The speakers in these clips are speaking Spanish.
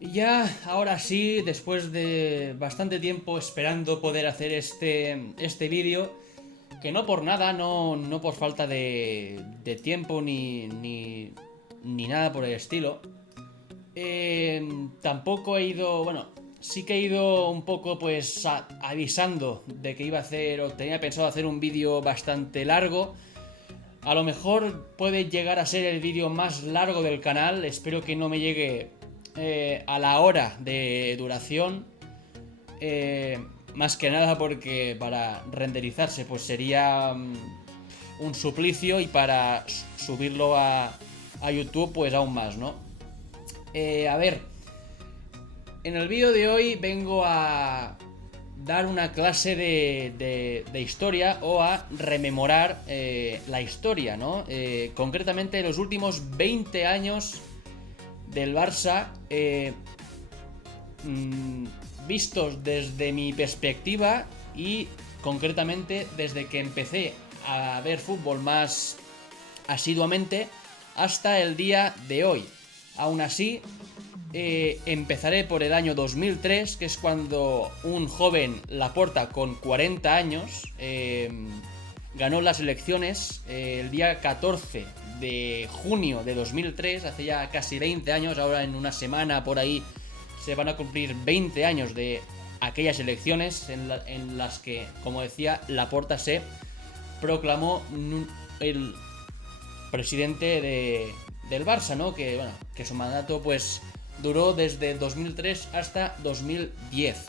Y ya, ahora sí, después de bastante tiempo esperando poder hacer este vídeo, que no por nada, no por falta de tiempo ni nada por el estilo, tampoco he ido, bueno, sí que he ido un poco pues avisando de que iba a hacer o tenía pensado hacer un vídeo bastante largo. A lo mejor puede llegar a ser el vídeo más largo del canal. Espero que no me llegue a la hora de duración. Más que nada porque para renderizarse pues sería un suplicio y para subirlo a YouTube pues aún más, ¿no? A ver, en el vídeo de hoy vengo a dar una clase de historia o a rememorar la historia, ¿no? Concretamente los últimos 20 años del Barça, mm, vistos desde mi perspectiva y concretamente desde que empecé a ver fútbol más asiduamente hasta el día de hoy. Aún así, empezaré por el año 2003, que es cuando un joven Laporta con 40 años ganó las elecciones el día 14 de junio de 2003, hace ya casi 20 años, ahora en una semana por ahí se van a cumplir 20 años de aquellas elecciones en las que, como decía, Laporta se proclamó el presidente del Barça, ¿no? Que, bueno, que su mandato pues duró desde 2003 hasta 2010.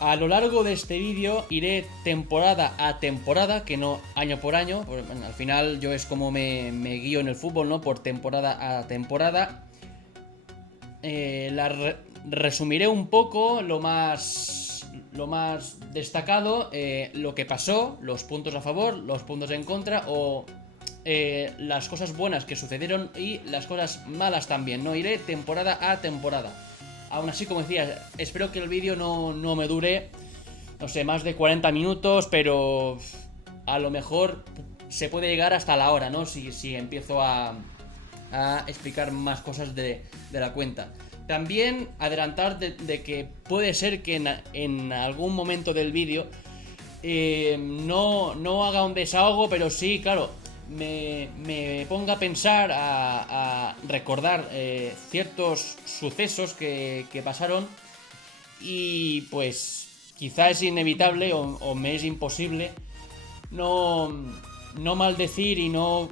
A lo largo de este vídeo iré temporada a temporada, que no año por año. Bueno, al final yo es como me guío en el fútbol, ¿no? Por temporada a temporada. Resumiré un poco lo más destacado, lo que pasó, los puntos a favor, los puntos en contra o las cosas buenas que sucedieron y las cosas malas también. No iré temporada a temporada. Aún así, como decía, espero que el vídeo no me dure, no sé, más de 40 minutos, pero a lo mejor se puede llegar hasta la hora, ¿no? Si empiezo a explicar más cosas de la cuenta. También adelantar de que puede ser que en algún momento del vídeo no haga un desahogo, pero sí, claro, me ponga a pensar, a recordar ciertos sucesos que pasaron y pues quizá es inevitable o me es imposible no, no maldecir y no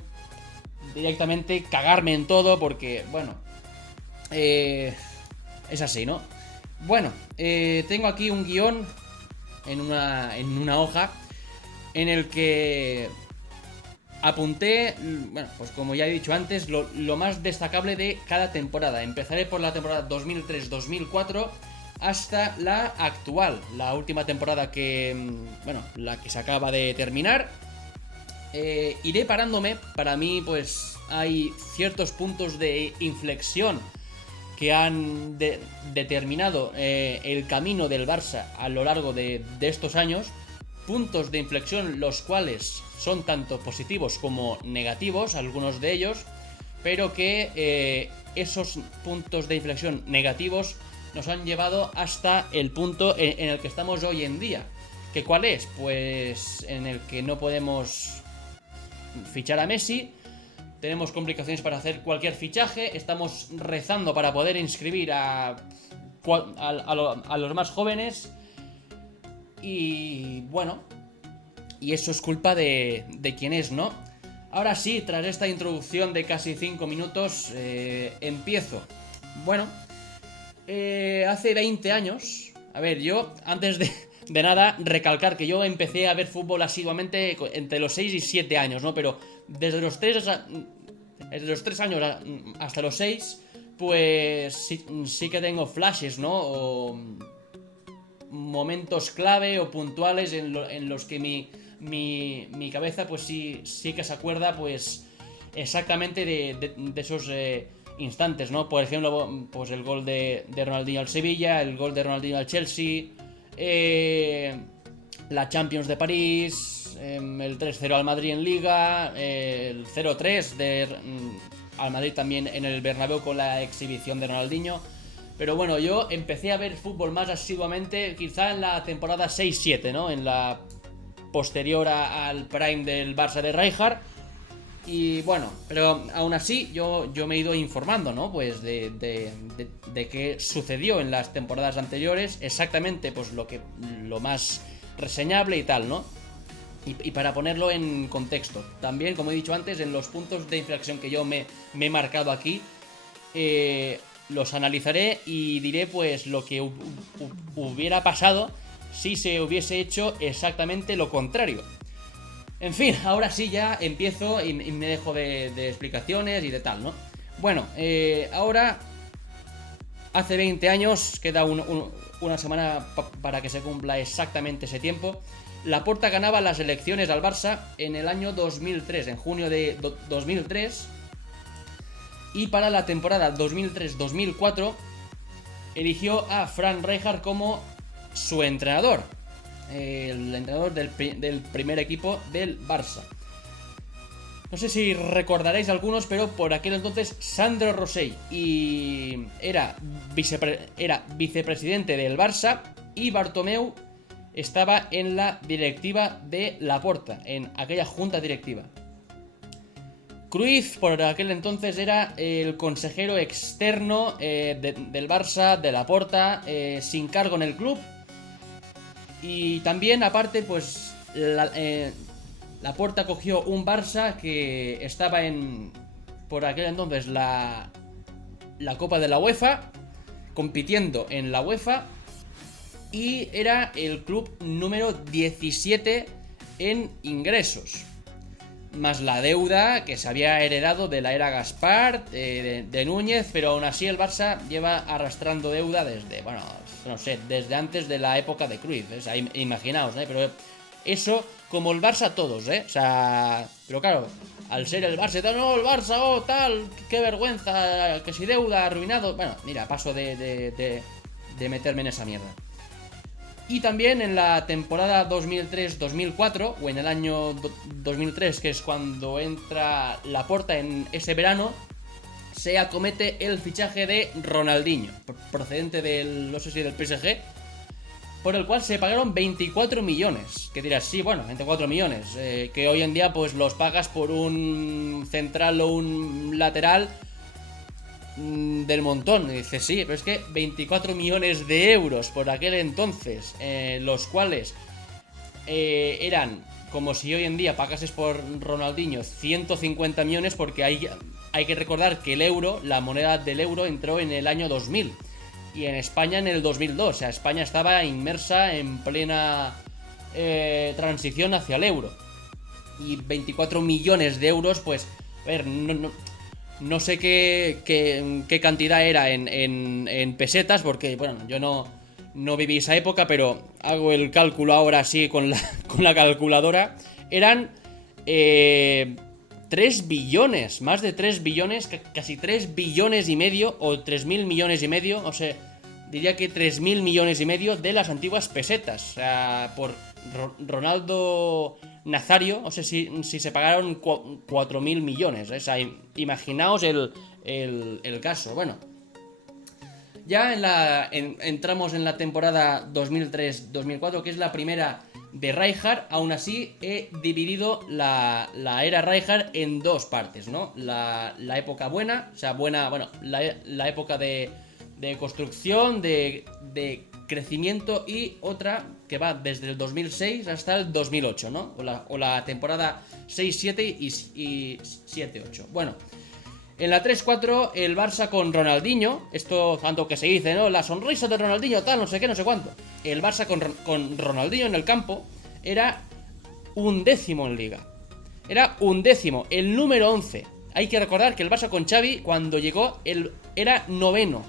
directamente cagarme en todo porque, bueno, eh, es así, ¿no? Bueno, tengo aquí un guión en una hoja en el que apunté, bueno, pues como ya he dicho antes, lo más destacable de cada temporada. Empezaré por la temporada 2003-2004 hasta la actual, la última temporada que, bueno, la que se acaba de terminar. Iré parándome, para mí pues hay ciertos puntos de inflexión que han determinado el camino del Barça a lo largo de estos años, puntos de inflexión los cuales son tanto positivos como negativos, algunos de ellos, pero que esos puntos de inflexión negativos nos han llevado hasta el punto en el que estamos hoy en día. ¿Que cuál es? Pues en el que no podemos fichar a Messi, tenemos complicaciones para hacer cualquier fichaje, estamos rezando para poder inscribir a los más jóvenes y bueno, y eso es culpa de quien es, ¿no? Ahora sí, tras esta introducción de casi 5 minutos, empiezo. Bueno, hace 20 años, a ver, yo antes de nada recalcar que yo empecé a ver fútbol asiduamente entre los 6 y 7 años, ¿no? Pero desde los 3 años hasta los 6 pues sí que tengo flashes, ¿no? O momentos clave o puntuales en los que mi cabeza pues sí que se acuerda pues exactamente de esos instantes, ¿no? Por ejemplo, pues el gol de Ronaldinho al Sevilla, el gol de Ronaldinho al Chelsea, la Champions de París, el 3-0 al Madrid en Liga, el 0-3 al Madrid también en el Bernabéu con la exhibición de Ronaldinho. Pero bueno, yo empecé a ver fútbol más asiduamente quizá en la temporada 6-7, ¿no? En la posterior al prime del Barça de Rijkaard. Y bueno, pero aún así yo me he ido informando, ¿no? Pues de qué sucedió en las temporadas anteriores, exactamente pues lo más reseñable y tal, ¿no? Y para ponerlo en contexto, también, como he dicho antes, en los puntos de inflexión que yo me he marcado aquí, los analizaré y diré pues lo que hubiera pasado si se hubiese hecho exactamente lo contrario. En fin, ahora sí ya empiezo y me dejo de explicaciones y de tal, ¿no? Bueno, ahora, hace 20 años, queda una semana para que se cumpla exactamente ese tiempo, Laporta ganaba las elecciones al Barça en el año 2003, en junio de 2003, y para la temporada 2003-2004 eligió a Frank Rijkaard como su entrenador. El entrenador del primer equipo del Barça. No sé si recordaréis algunos, pero por aquel entonces Sandro Rosell era vicepresidente del Barça y Bartomeu estaba en la directiva de Laporta, en aquella junta directiva. Cruyff por aquel entonces era el consejero externo del Barça, de Laporta, sin cargo en el club. Y también, aparte, pues Laporta cogió un Barça que estaba por aquel entonces la Copa de la UEFA, compitiendo en la UEFA, y era el club número 17 en ingresos, más la deuda que se había heredado de la era Gaspar, de Núñez, pero aún así el Barça lleva arrastrando deuda desde, bueno, no sé, desde antes de la época de Cruyff, o sea, imaginaos, pero eso, como el Barça todos, o sea, pero claro, al ser el Barça, no, el Barça, oh, tal, qué vergüenza, que si deuda, arruinado, bueno, mira, paso de meterme en esa mierda. Y también en la temporada 2003-2004, o en el año 2003, que es cuando entra Laporta en ese verano, se acomete el fichaje de Ronaldinho, procedente del, no sé si del PSG, por el cual se pagaron 24 millones. Que dirás, sí, bueno, 24 millones, que hoy en día pues los pagas por un central o un lateral del montón. Y dices, sí, pero es que 24 millones de euros por aquel entonces, los cuales eran como si hoy en día pagases por Ronaldinho 150 millones, porque hay que recordar que el euro, la moneda del euro, entró en el año 2000 y en España en el 2002. O sea, España estaba inmersa en plena transición hacia el euro. Y 24 millones de euros, pues, a ver, no sé qué cantidad era en pesetas, porque, bueno, yo no viví esa época, pero hago el cálculo ahora sí con la calculadora. Eran 3 billones, más de 3 billones, casi 3 billones y medio, o 3.000 millones y medio, o sea, diría que 3.000 millones y medio de las antiguas pesetas. O sea, por Ronaldo Nazario, o sea, si se pagaron 4.000 millones, o sea, imaginaos el caso. Bueno, ya entramos en la temporada 2003-2004, que es la primera de Rijkaard. Aún así, he dividido la era Rijkaard en dos partes, ¿no? La época buena, o sea, buena, bueno, la época de construcción, de crecimiento, y otra que va desde el 2006 hasta el 2008, ¿no? O la temporada 6-7 y 7-8. Bueno, en la 3-4 el Barça con Ronaldinho, esto tanto que se dice, ¿no? La sonrisa de Ronaldinho, tal, no sé qué, no sé cuánto. El Barça con Ronaldinho en el campo era 11º en Liga. Era 11º, el número 11. Hay que recordar que el Barça con Xavi, cuando llegó, era noveno.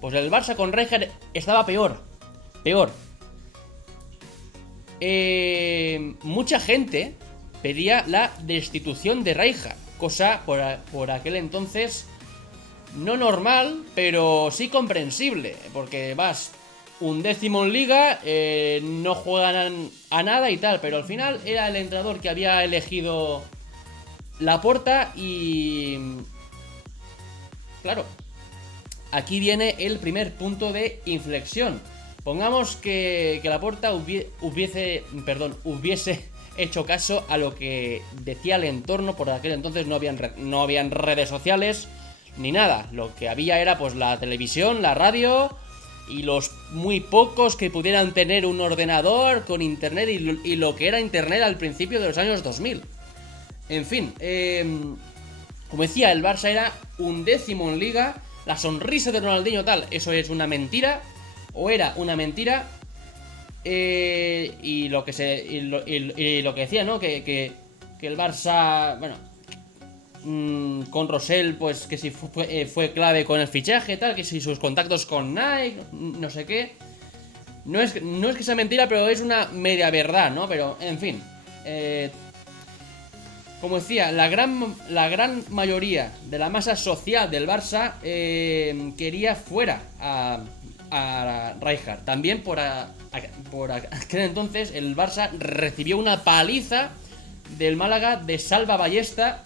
Pues el Barça con Rijkaard estaba peor. Mucha gente pedía la destitución de Rijkaard, cosa por aquel entonces no normal, pero sí comprensible, porque vas 11º en Liga, no juegan a nada y tal, pero al final era el entrenador que había elegido Laporta y... Claro, aquí viene el primer punto de inflexión. Pongamos que Laporta hubiese hecho caso a lo que decía el entorno. Por aquel entonces no habían redes sociales ni nada. Lo que había era pues la televisión, la radio y los muy pocos que pudieran tener un ordenador con internet y lo que era internet al principio de los años 2000. En fin, como decía, el Barça era 11º en Liga. La sonrisa de Ronaldinho tal, eso es una mentira. O era una mentira. Y lo que decía, ¿no? Que el Barça, bueno, con Rosell, pues que si fue clave con el fichaje, tal, que si sus contactos con Nike, no sé qué. No es que sea mentira, pero es una media verdad, ¿no? Pero, en fin. Como decía, la gran mayoría de la masa social del Barça quería fuera a Rijkaard. También por aquel entonces el Barça recibió una paliza del Málaga de Salva Ballesta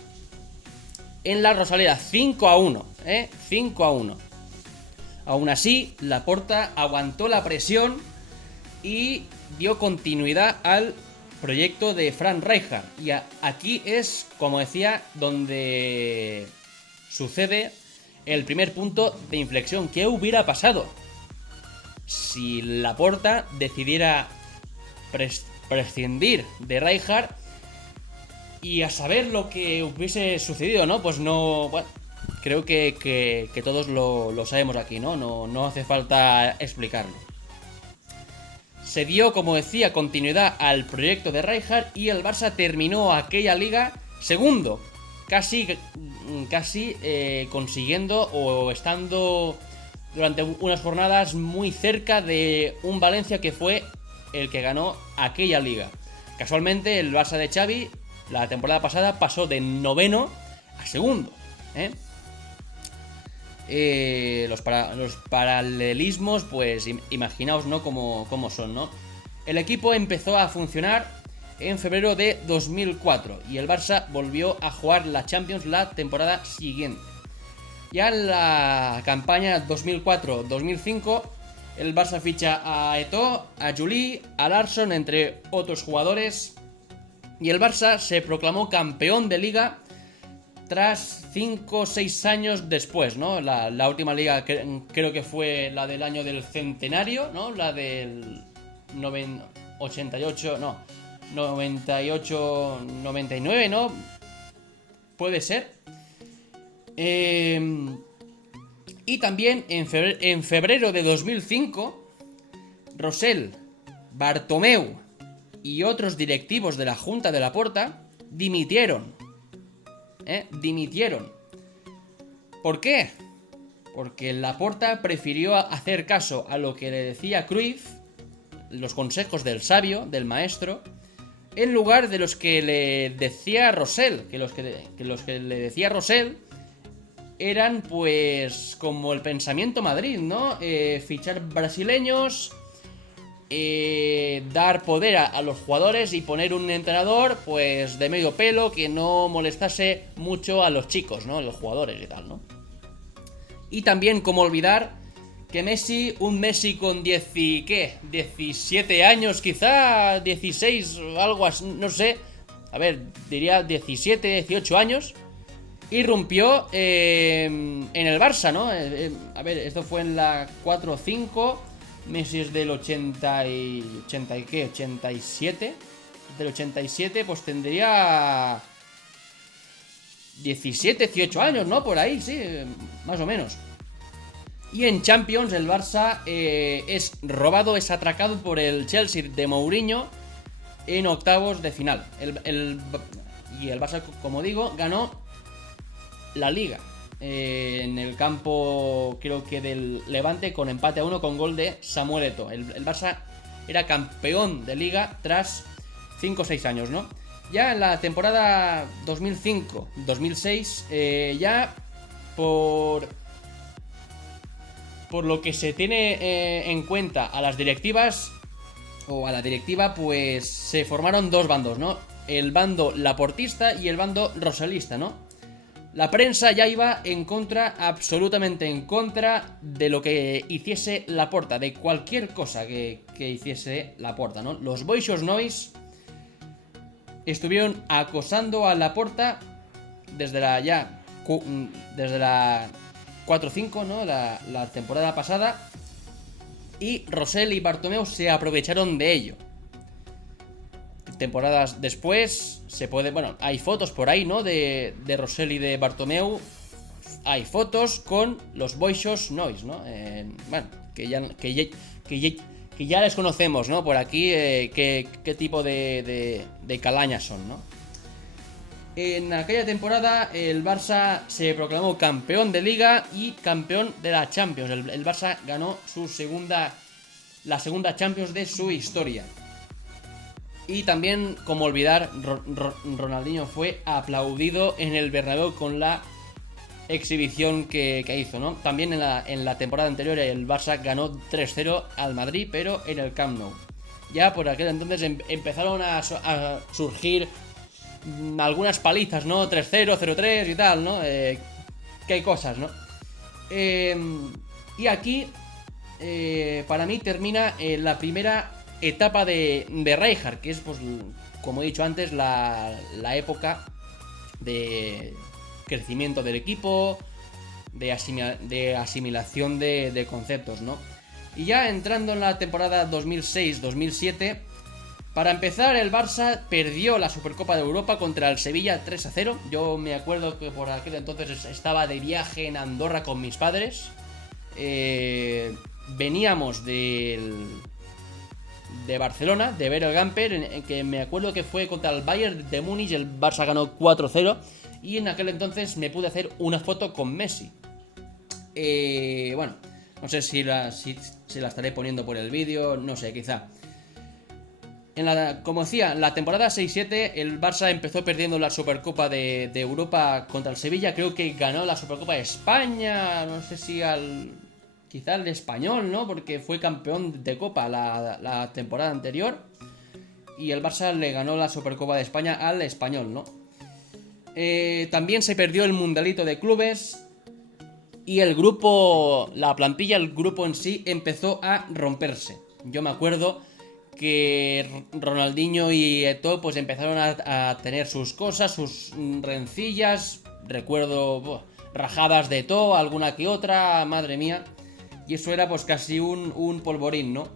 en la Rosaleda, 5-1, 5-1. Aún así, Laporta aguantó la presión y dio continuidad al proyecto de Frank Rijkaard. Y aquí es, como decía, donde sucede el primer punto de inflexión. ¿Qué hubiera pasado si Laporta decidiera prescindir de Rijkaard? Y a saber lo que hubiese sucedido, ¿no? Pues no... Bueno, creo que todos lo sabemos aquí, ¿no? No hace falta explicarlo. Se dio, como decía, continuidad al proyecto de Rijkaard y el Barça terminó aquella liga segundo, casi consiguiendo o estando durante unas jornadas muy cerca de un Valencia que fue el que ganó aquella liga. Casualmente el Barça de Xavi la temporada pasada pasó de 9º a 2º. Los paralelismos, pues imaginaos, ¿no? Cómo son, ¿no? El equipo empezó a funcionar en febrero de 2004 y el Barça volvió a jugar la Champions la temporada siguiente. Ya en la campaña 2004-2005 el Barça ficha a Eto'o, a Juli, a Larsson, entre otros jugadores, y el Barça se proclamó campeón de Liga tras 5 o 6 años después, ¿no? La última liga creo que fue la del año del centenario, ¿no? La del 98-99, ¿no? Puede ser. Y también en febrero de 2005, Rosell, Bartomeu y otros directivos de la Junta de Laporta dimitieron. Dimitieron. ¿Por qué? Porque Laporta prefirió hacer caso a lo que le decía Cruyff, los consejos del sabio, del maestro, en lugar de los que le decía Rosell. Que los que le decía Rosell eran pues como el pensamiento Madrid, ¿no? Fichar brasileños, dar poder a los jugadores y poner un entrenador pues de medio pelo que no molestase mucho a los chicos, ¿no? Los jugadores y tal, ¿no? Y también, como olvidar que un Messi con 17 años quizá, 16, algo así, no sé, a ver, diría 17, 18 años, irrumpió en el Barça, ¿no? A ver, esto fue en la 4-5, Messi es del 87, del 87, pues tendría 17, 18 años, ¿no? Por ahí, sí, más o menos. Y en Champions el Barça es atracado por el Chelsea de Mourinho en octavos de final. Y el Barça, como digo, ganó la Liga en el campo, creo que del Levante, con empate a 1 con gol de Samuel Eto'o. El Barça era campeón de Liga tras 5 o 6 años, ¿no? Ya en la temporada 2005-2006, ya por lo que se tiene en cuenta a las directivas o a la directiva, pues se formaron dos bandos, ¿no? el bando laportista y el bando rosalista, ¿no? La prensa ya iba en contra, absolutamente en contra de lo que hiciese Laporta, de cualquier cosa que hiciese Laporta, ¿no? Los Boixos Nois estuvieron acosando a Laporta desde la 4-5, ¿no? La temporada pasada. Y Rosell y Bartomeu se aprovecharon de ello. Temporadas después se puede... Bueno, hay fotos por ahí, ¿no? De Rosell y de Bartomeu. Hay fotos con los Boixos Nois, ¿no? Bueno, que ya les conocemos, ¿no? Por aquí, qué tipo de calañas son, ¿no? En aquella temporada el Barça se proclamó campeón de Liga y campeón de la Champions. El Barça ganó la segunda Champions de su historia. Y también, como olvidar, Ronaldinho fue aplaudido en el Bernabéu con la exhibición que hizo, ¿no? También en la temporada anterior el Barça ganó 3-0 al Madrid, pero en el Camp Nou. Ya por aquel entonces empezaron a surgir algunas palizas, ¿no? 3-0, 0-3 y tal, ¿no? Que hay cosas, ¿no? Y aquí, para mí, termina la primera etapa de Rijkaard, que es, pues, como he dicho antes, la época de crecimiento del equipo, de asimilación de conceptos, ¿no? Y ya entrando en la temporada 2006-2007, para empezar, el Barça perdió la Supercopa de Europa contra el Sevilla 3-0. Yo me acuerdo que por aquel entonces estaba de viaje en Andorra con mis padres. Veníamos de Barcelona, de ver el Gamper, en que me acuerdo que fue contra el Bayern de Múnich. El Barça ganó 4-0 y en aquel entonces me pude hacer una foto con Messi. Bueno, no sé si la estaré poniendo por el vídeo, no sé, quizá. Como decía, en la temporada 6-7 el Barça empezó perdiendo la Supercopa de Europa contra el Sevilla. Creo que ganó la Supercopa de España, no sé si quizá el Español, ¿no? Porque fue campeón de Copa la temporada anterior. Y el Barça le ganó la Supercopa de España al Español, ¿no? También se perdió el Mundialito de Clubes. Y el grupo, la plantilla, el grupo en sí empezó a romperse. Yo me acuerdo que Ronaldinho y Eto'o pues empezaron a tener sus cosas, sus rencillas. Recuerdo rajadas de Eto'o, alguna que otra, madre mía. Y eso era pues casi un polvorín, ¿no?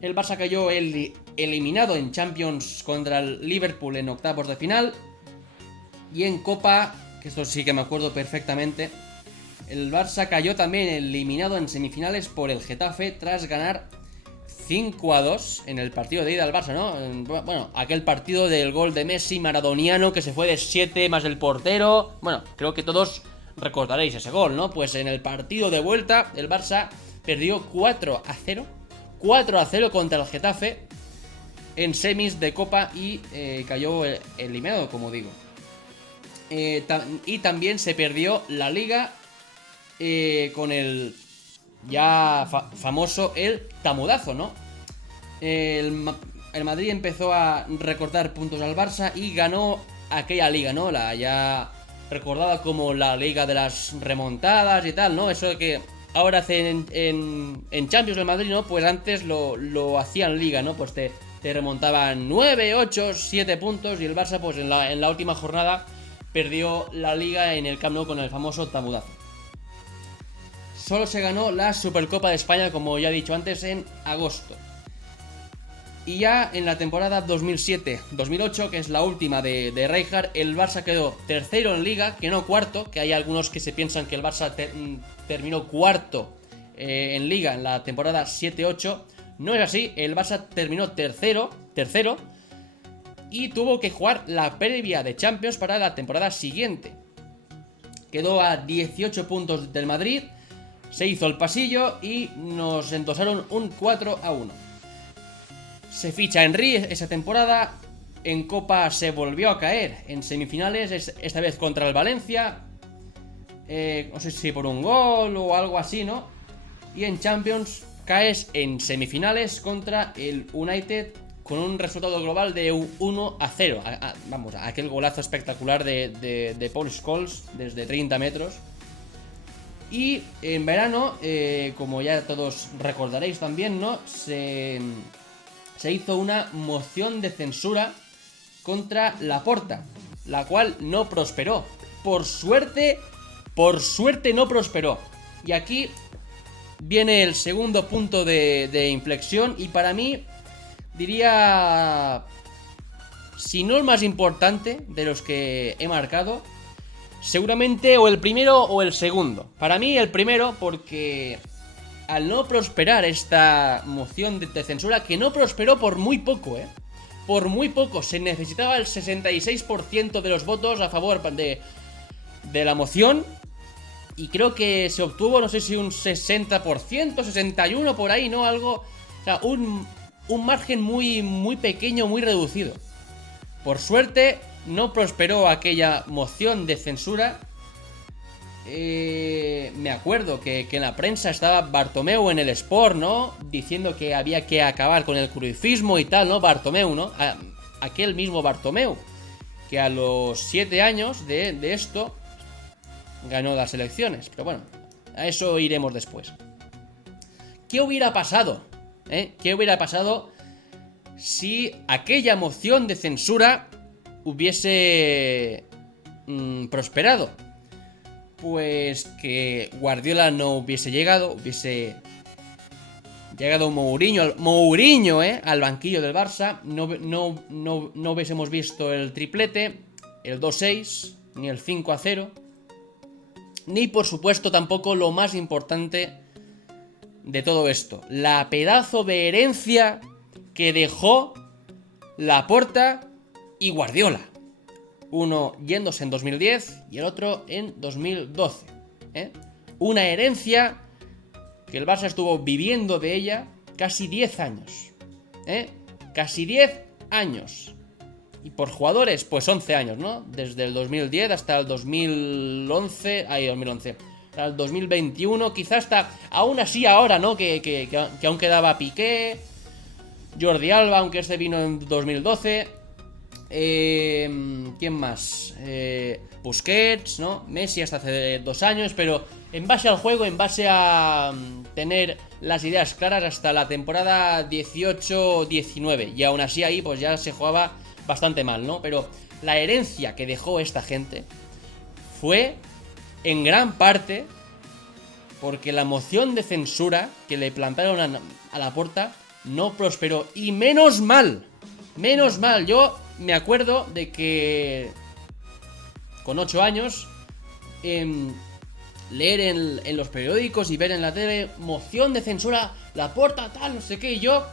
El Barça cayó eliminado en Champions contra el Liverpool en octavos de final. Y en Copa, que esto sí que me acuerdo perfectamente, el Barça cayó también eliminado en semifinales por el Getafe tras ganar 5-2 en el partido de ida al Barça, ¿no? Bueno, aquel partido del gol de Messi maradoniano que se fue de 7 más el portero. Bueno, creo que todos recordaréis ese gol, ¿no? Pues en el partido de vuelta el Barça perdió 4-0 contra el Getafe en semis de Copa y cayó eliminado, como digo. Y también se perdió la Liga con el ya famoso el tamudazo, ¿no? El Madrid empezó a recortar puntos al Barça y ganó aquella liga, ¿no? La ya recordada como la liga de las remontadas y tal, ¿no? Eso de que ahora hacen en Champions el Madrid, ¿no? Pues antes lo hacían liga, ¿no? Pues te remontaban 9, 8, 7 puntos y el Barça pues en la última jornada perdió la liga en el Camp Nou con el famoso tamudazo. Solo se ganó la Supercopa de España, como ya he dicho antes, en agosto. Y ya en la temporada 2007-2008, que es la última de Rijkaard, el Barça quedó tercero en Liga, que no cuarto, que hay algunos que se piensan que el Barça terminó cuarto en Liga en la temporada 7-8. No es así, el Barça terminó tercero, y tuvo que jugar la previa de Champions para la temporada siguiente. Quedó a 18 puntos del Madrid. Se hizo el pasillo y nos endosaron un 4-1. Se ficha Henry esa temporada. En Copa se volvió a caer en semifinales, esta vez contra el Valencia. No sé si por un gol o algo así, ¿no? Y en Champions caes en semifinales contra el United con un resultado global de 1-0. Vamos, aquel golazo espectacular de Paul Scholes desde 30 metros. Y en verano, como ya todos recordaréis también, ¿no? Se hizo una moción de censura contra Laporta, la cual no prosperó. Por suerte no prosperó. Y aquí viene el segundo punto de inflexión, y para mí diría, si no el más importante de los que he marcado, seguramente o el primero o el segundo. Para mí el primero, porque al no prosperar esta moción de censura, que no prosperó por muy poco, por muy poco, se necesitaba el 66% de los votos a favor de la moción, y creo que se obtuvo, no sé si un 60%, 61% por ahí, ¿no? Algo, o sea, un margen muy, muy pequeño, muy reducido. Por suerte no prosperó aquella moción de censura. Me acuerdo que en la prensa estaba Bartomeu en el Sport, ¿no? Diciendo que había que acabar con el cruifismo y tal, ¿no? Bartomeu, ¿no? Aquel mismo Bartomeu, que a los 7 años de esto ganó las elecciones. Pero bueno, a eso iremos después. ¿Qué hubiera pasado? ¿Qué hubiera pasado si aquella moción de censura hubiese prosperado? Pues que Guardiola no hubiese llegado, hubiese llegado Mourinho al banquillo del Barça, no hubiésemos visto el triplete, el 2-6, ni el 5-0, ni por supuesto tampoco lo más importante de todo esto, la pedazo de herencia que dejó Laporta y Guardiola. Uno yéndose en 2010 y el otro en 2012. Una herencia que el Barça estuvo viviendo de ella casi 10 años. Casi 10 años. Y por jugadores, pues 11 años, ¿no? Desde el 2010 hasta el 2011. Ahí, 2011. Hasta el 2021, quizás hasta. Aún así, ahora, ¿no? Que aún quedaba Piqué, Jordi Alba, aunque este vino en 2012. ¿Quién más? Busquets, ¿no? Messi hasta hace 2 años, pero en base al juego, en base a tener las ideas claras hasta la temporada 18-19. Y aún así ahí pues ya se jugaba bastante mal, ¿no? Pero la herencia que dejó esta gente fue en gran parte porque la moción de censura que le plantearon a Laporta no prosperó. Y menos mal, yo me acuerdo de que con 8 años leer en los periódicos y ver en la tele moción de censura, Laporta, tal, no sé qué, y yo,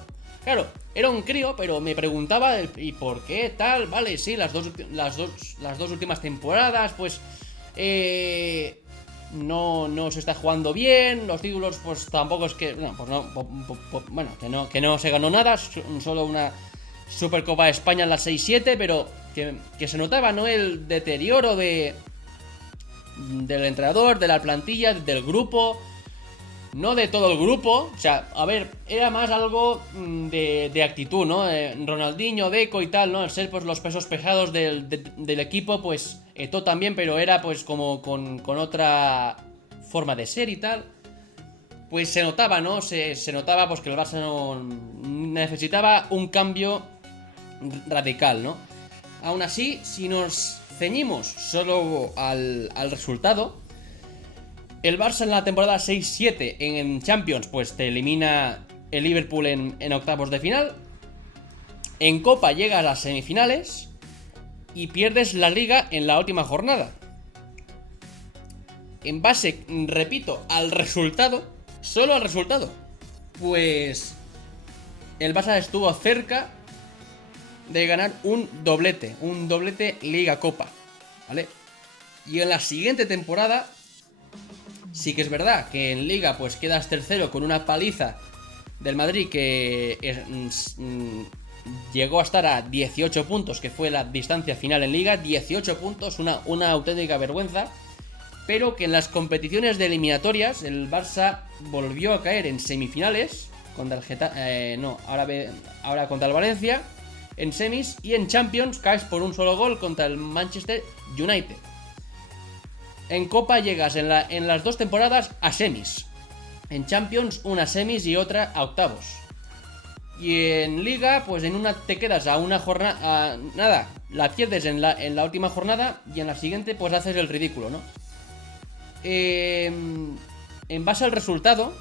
claro, era un crío, pero me preguntaba ¿y por qué tal? Vale, sí, las dos últimas temporadas, pues no se está jugando bien, los títulos pues tampoco es que, no, pues no, bueno, que no se ganó nada, solo una Supercopa de España en la 6-7, pero que se notaba, ¿no? El deterioro del entrenador, de la plantilla, del grupo, no de todo el grupo. O sea, a ver, era más algo de actitud, ¿no? Ronaldinho, Deco y tal, ¿no? Al ser pues los pesos pesados del equipo, pues Eto'o también, pero era pues como con otra forma de ser y tal. Pues se notaba, ¿no? Se notaba pues que el Barça no necesitaba un cambio radical, ¿no? Aún así, si nos ceñimos solo al resultado, el Barça en la temporada 6-7 en Champions pues te elimina el Liverpool en octavos de final. En Copa llega a las semifinales y pierdes la Liga en la última jornada. En base, repito, al resultado, solo al resultado, pues el Barça estuvo cerca de ganar un doblete Liga-Copa, ¿vale? Y en la siguiente temporada sí que es verdad que en Liga pues quedas tercero con una paliza del Madrid que llegó a estar a 18 puntos, que fue la distancia final en Liga, 18 puntos, una auténtica vergüenza, pero que en las competiciones de eliminatorias el Barça volvió a caer en semifinales contra el no, ahora contra el Valencia en semis, y en Champions caes por un solo gol contra el Manchester United. En Copa llegas en las 2 temporadas a semis. En Champions una semis y otra a octavos. Y en Liga, pues en una te quedas a una jornada, nada, la pierdes en la última jornada, y en la siguiente pues haces el ridículo, ¿no? En base al resultado,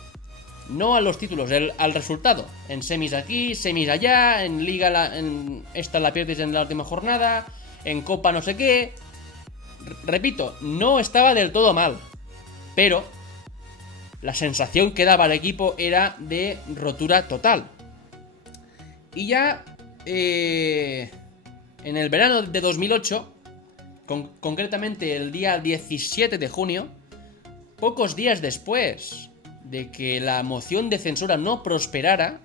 no a los títulos, al resultado. En semis aquí, semis allá, en Liga esta la pierdes en la última jornada, en Copa no sé qué. Repito, no estaba del todo mal, pero la sensación que daba el equipo era de rotura total. Y ya en el verano de 2008, concretamente el día 17 de junio, pocos días después de que la moción de censura no prosperara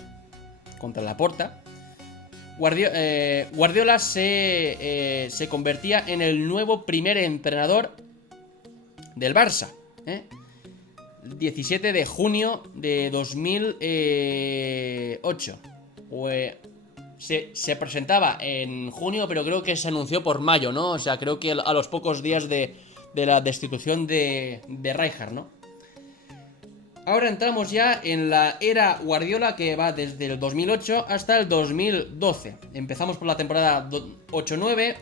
contra Laporta, Guardiola se convertía en el nuevo primer entrenador del Barça. 17 de junio de 2008. Se presentaba en junio, pero creo que se anunció por mayo, ¿no? O sea, creo que a los pocos días de la destitución de Rijkaard, ¿no? Ahora entramos ya en la era Guardiola, que va desde el 2008 hasta el 2012. Empezamos por la temporada 8-9,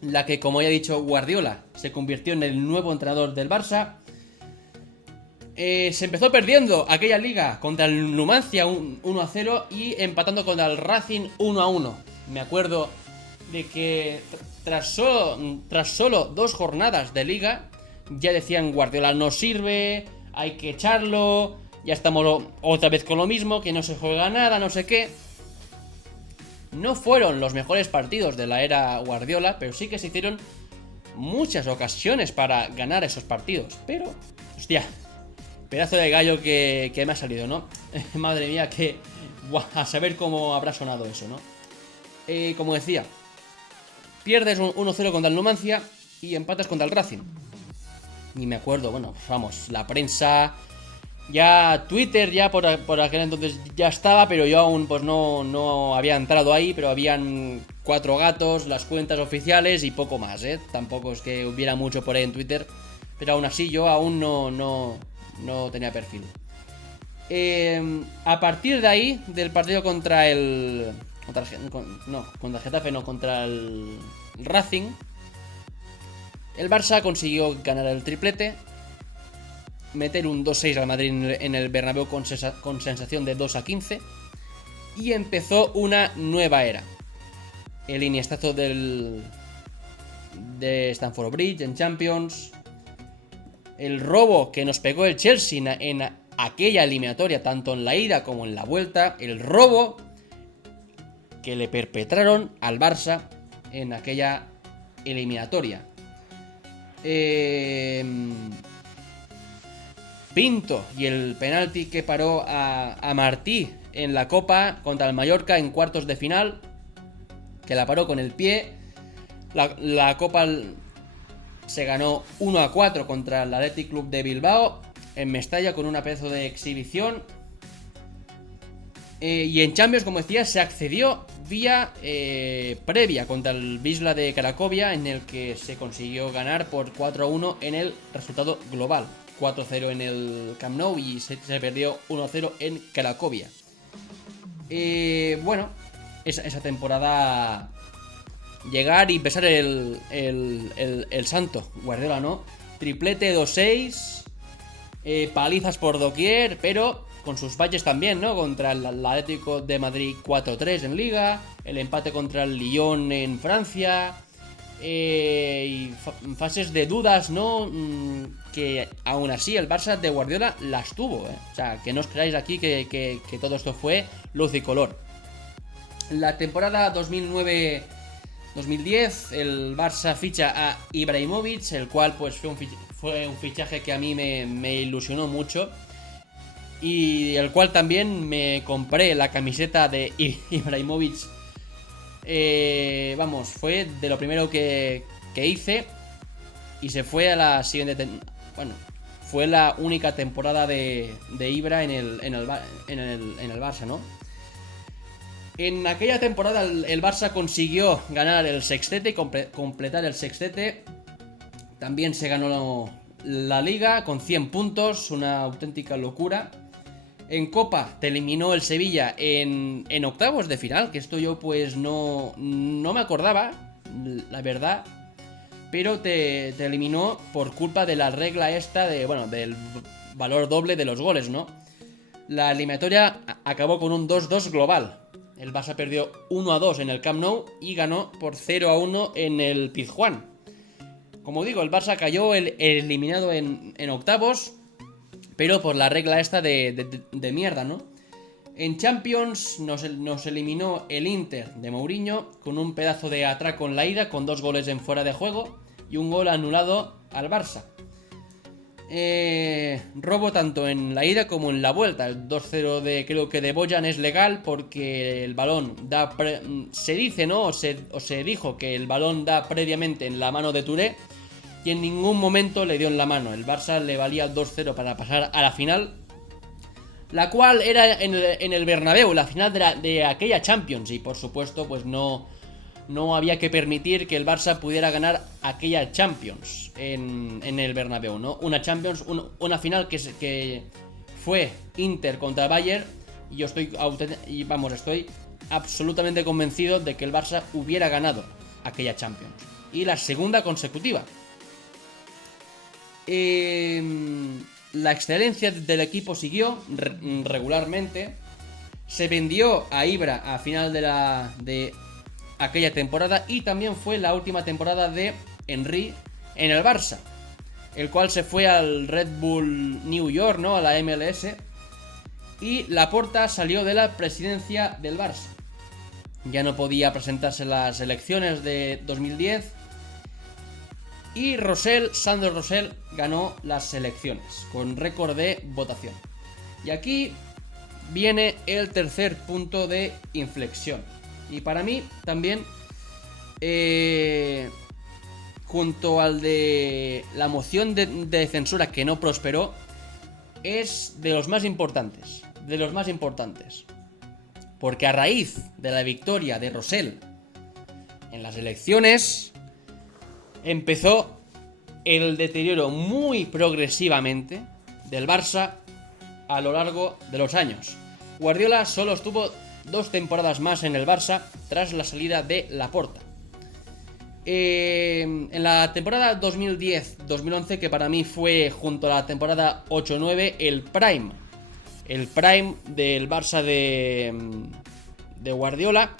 la que, como ya he dicho, Guardiola se convirtió en el nuevo entrenador del Barça. Se empezó perdiendo aquella liga contra el Numancia 1-0 y empatando contra el Racing 1-1. Me acuerdo de que tras solo 2 jornadas de liga ya decían: Guardiola no sirve, hay que echarlo, ya estamos otra vez con lo mismo, que no se juega nada, no sé qué. No fueron los mejores partidos de la era Guardiola, pero sí que se hicieron muchas ocasiones para ganar esos partidos. Pero, hostia, pedazo de gallo que me ha salido, ¿no? Madre mía, que a saber cómo habrá sonado eso, ¿no? Como decía, pierdes 1-0 contra el Numancia y empatas contra el Racing. Ni me acuerdo, bueno, vamos, la prensa, ya Twitter ya por aquel entonces ya estaba, pero yo aún pues no había entrado ahí, pero habían 4 gatos, las cuentas oficiales y poco más, tampoco es que hubiera mucho por ahí en Twitter, pero aún así yo aún no tenía perfil. A partir de ahí, del partido contra el Racing, el Barça consiguió ganar el triplete, meter un 2-6 al Madrid en el Bernabéu con sensación de 2-15, y empezó una nueva era. El iniestazo de Stamford Bridge en Champions, el robo que nos pegó el Chelsea en aquella eliminatoria, tanto en la ida como en la vuelta, el robo que le perpetraron al Barça en aquella eliminatoria. Pinto y el penalti que paró a Martí en la Copa contra el Mallorca en cuartos de final, que la paró con el pie. La Copa se ganó 1-4 contra el Athletic Club de Bilbao en Mestalla con una pedazo de exhibición. Y en Champions, como decía, se accedió vía previa contra el Wisla de Cracovia, en el que se consiguió ganar por 4-1 en el resultado global. 4-0 en el Camp Nou y se perdió 1-0 en Cracovia. Bueno, esa temporada, llegar y pesar el santo Guardiola, ¿no? Triplete 2-6, palizas por doquier, pero con sus fallos también, ¿no? Contra el Atlético de Madrid 4-3 en Liga, el empate contra el Lyon en Francia, y fases de dudas, ¿no? Que aún así el Barça de Guardiola las tuvo, O sea, que no os creáis aquí que todo esto fue luz y color. La temporada 2009-2010 el Barça ficha a Ibrahimovic, el cual pues fue un fichaje que a mí me ilusionó mucho, y el cual también me compré la camiseta de Ibrahimovic. Vamos, fue de lo primero que hice, y se fue a la siguiente fue la única temporada de Ibra en el Barça, ¿no? En aquella temporada el Barça consiguió ganar el sextete, completar el sextete. También se ganó la Liga con 100 puntos, una auténtica locura. En Copa te eliminó el Sevilla en octavos de final, que esto yo pues no me acordaba, la verdad. Pero te eliminó por culpa de la regla esta del valor doble de los goles, ¿no? La eliminatoria acabó con un 2-2 global. El Barça perdió 1-2 en el Camp Nou y ganó por 0-1 en el Pizjuán. Como digo, el Barça cayó eliminado en octavos, pero por la regla esta de mierda, ¿no? En Champions nos eliminó el Inter de Mourinho con un pedazo de atraco en la ida, con 2 goles en fuera de juego y un gol anulado al Barça. Robo tanto en la ida como en la vuelta. El 2-0 creo que de Bojan es legal porque el balón se dice, ¿no? O se dijo que el balón da previamente en la mano de Touré y en ningún momento le dio en la mano. El Barça le valía el 2-0 para pasar a la final, la cual era en el Bernabéu, la final de aquella Champions, y por supuesto pues no había que permitir que el Barça pudiera ganar aquella Champions en el Bernabéu, ¿no? Una Champions, una final que fue Inter contra Bayern, y yo estoy absolutamente convencido de que el Barça hubiera ganado aquella Champions, y la segunda consecutiva. La excelencia del equipo siguió regularmente. Se vendió a Ibra a final de aquella temporada, y también fue la última temporada de Henry en el Barça, el cual se fue al Red Bull New York, ¿no? A la MLS, y Laporta salió de la presidencia del Barça. Ya no podía presentarse en las elecciones de 2010 y Sandro Rosell ganó las elecciones con récord de votación. Y aquí viene el tercer punto de inflexión, y para mí también, junto al de la moción de censura que no prosperó, es de los más importantes. Porque a raíz de la victoria de Rosell en las elecciones, empezó el deterioro muy progresivamente del Barça a lo largo de los años. Guardiola solo estuvo 2 temporadas más en el Barça tras la salida de Laporta. En la temporada 2010-2011, que para mí fue, junto a la temporada 8-9, el prime del Barça de Guardiola,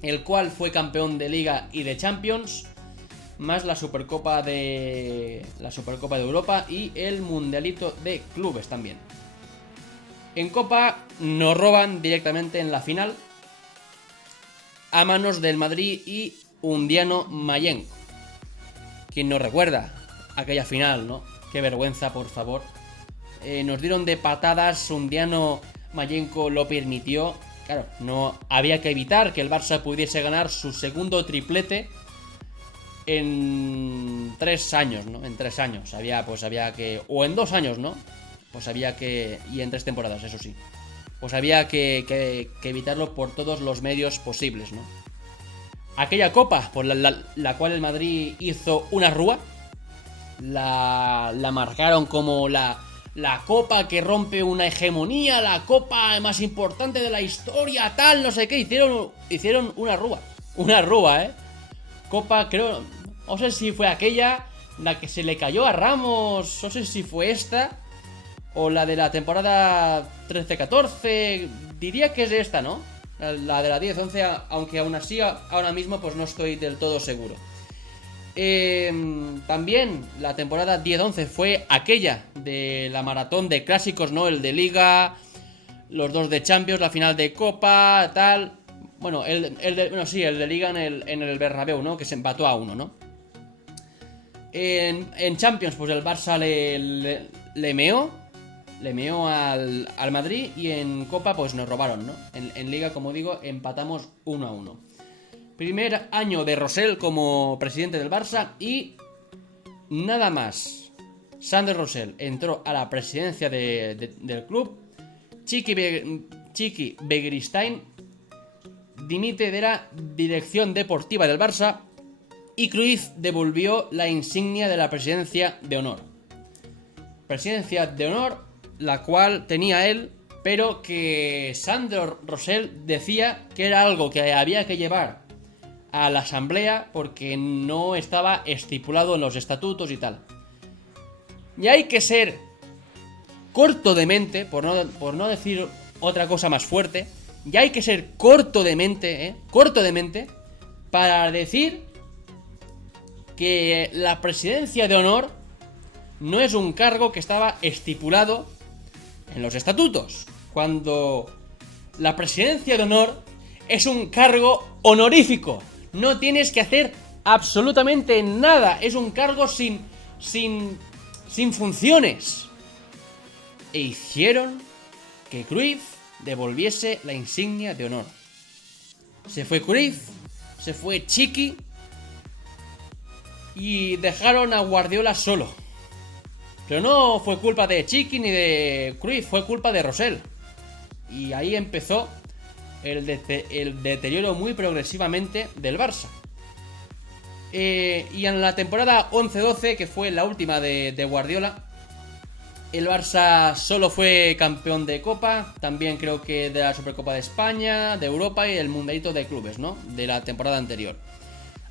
el cual fue campeón de Liga y de Champions, más la Supercopa de Europa y el Mundialito de Clubes también. En Copa nos roban directamente en la final a manos del Madrid y Undiano Mayenko. ¿Quién no recuerda aquella final, no? Qué vergüenza, por favor. Nos dieron de patadas, Undiano Mayenko lo permitió. Claro, no había que evitar que el Barça pudiese ganar su segundo triplete en 3 años, ¿no? En 3 años. Había que... O en 2 años, ¿no? Pues había que... Y en 3 temporadas, eso sí. Pues había que evitarlo por todos los medios posibles, ¿no? Aquella copa, por la cual el Madrid hizo una rúa, la marcaron como la copa que rompe una hegemonía, la copa más importante de la historia, tal, no sé qué. Hicieron una rúa, Copa, creo, no sé si fue aquella, la que se le cayó a Ramos, no sé si fue esta, o la de la temporada 13-14, diría que es esta, ¿no? La de la 10-11, aunque aún así, ahora mismo, pues no estoy del todo seguro. También la temporada 10-11 fue aquella de la maratón de clásicos, ¿no? El de Liga, los 2 de Champions, la final de Copa, tal. Bueno, el de Liga en el Bernabéu, ¿no? Que se empató a 1, ¿no? En Champions, pues el Barça le meó al Madrid, y en Copa pues nos robaron, ¿no? En Liga, como digo, empatamos 1-1. Primer año de Rosell como presidente del Barça y nada más Sandro Rosell entró a la presidencia del club. Chiqui Begiristain dimite de la dirección deportiva del Barça y Cruyff devolvió la insignia de la presidencia de honor. Presidencia de honor, la cual tenía él, pero que Sandro Rosell decía que era algo que había que llevar a la asamblea porque no estaba estipulado en los estatutos y tal. Y hay que ser corto de mente, por no decir otra cosa más fuerte, y hay que ser corto de mente para decir que la presidencia de honor no es un cargo que estaba estipulado en los estatutos, cuando la presidencia de honor es un cargo honorífico. No tienes que hacer absolutamente nada, es un cargo sin funciones. E hicieron que Cruyff devolviese la insignia de honor. Se fue Cruyff, se fue Chiqui y dejaron a Guardiola solo. Pero no fue culpa de Chiqui ni de Cruyff, fue culpa de Rosell. Y ahí empezó el deterioro muy progresivamente del Barça. Y en la temporada 11-12, que fue la última de Guardiola, el Barça solo fue campeón de Copa, también creo que de la Supercopa de España, de Europa y el Mundialito de Clubes, ¿no? De la temporada anterior.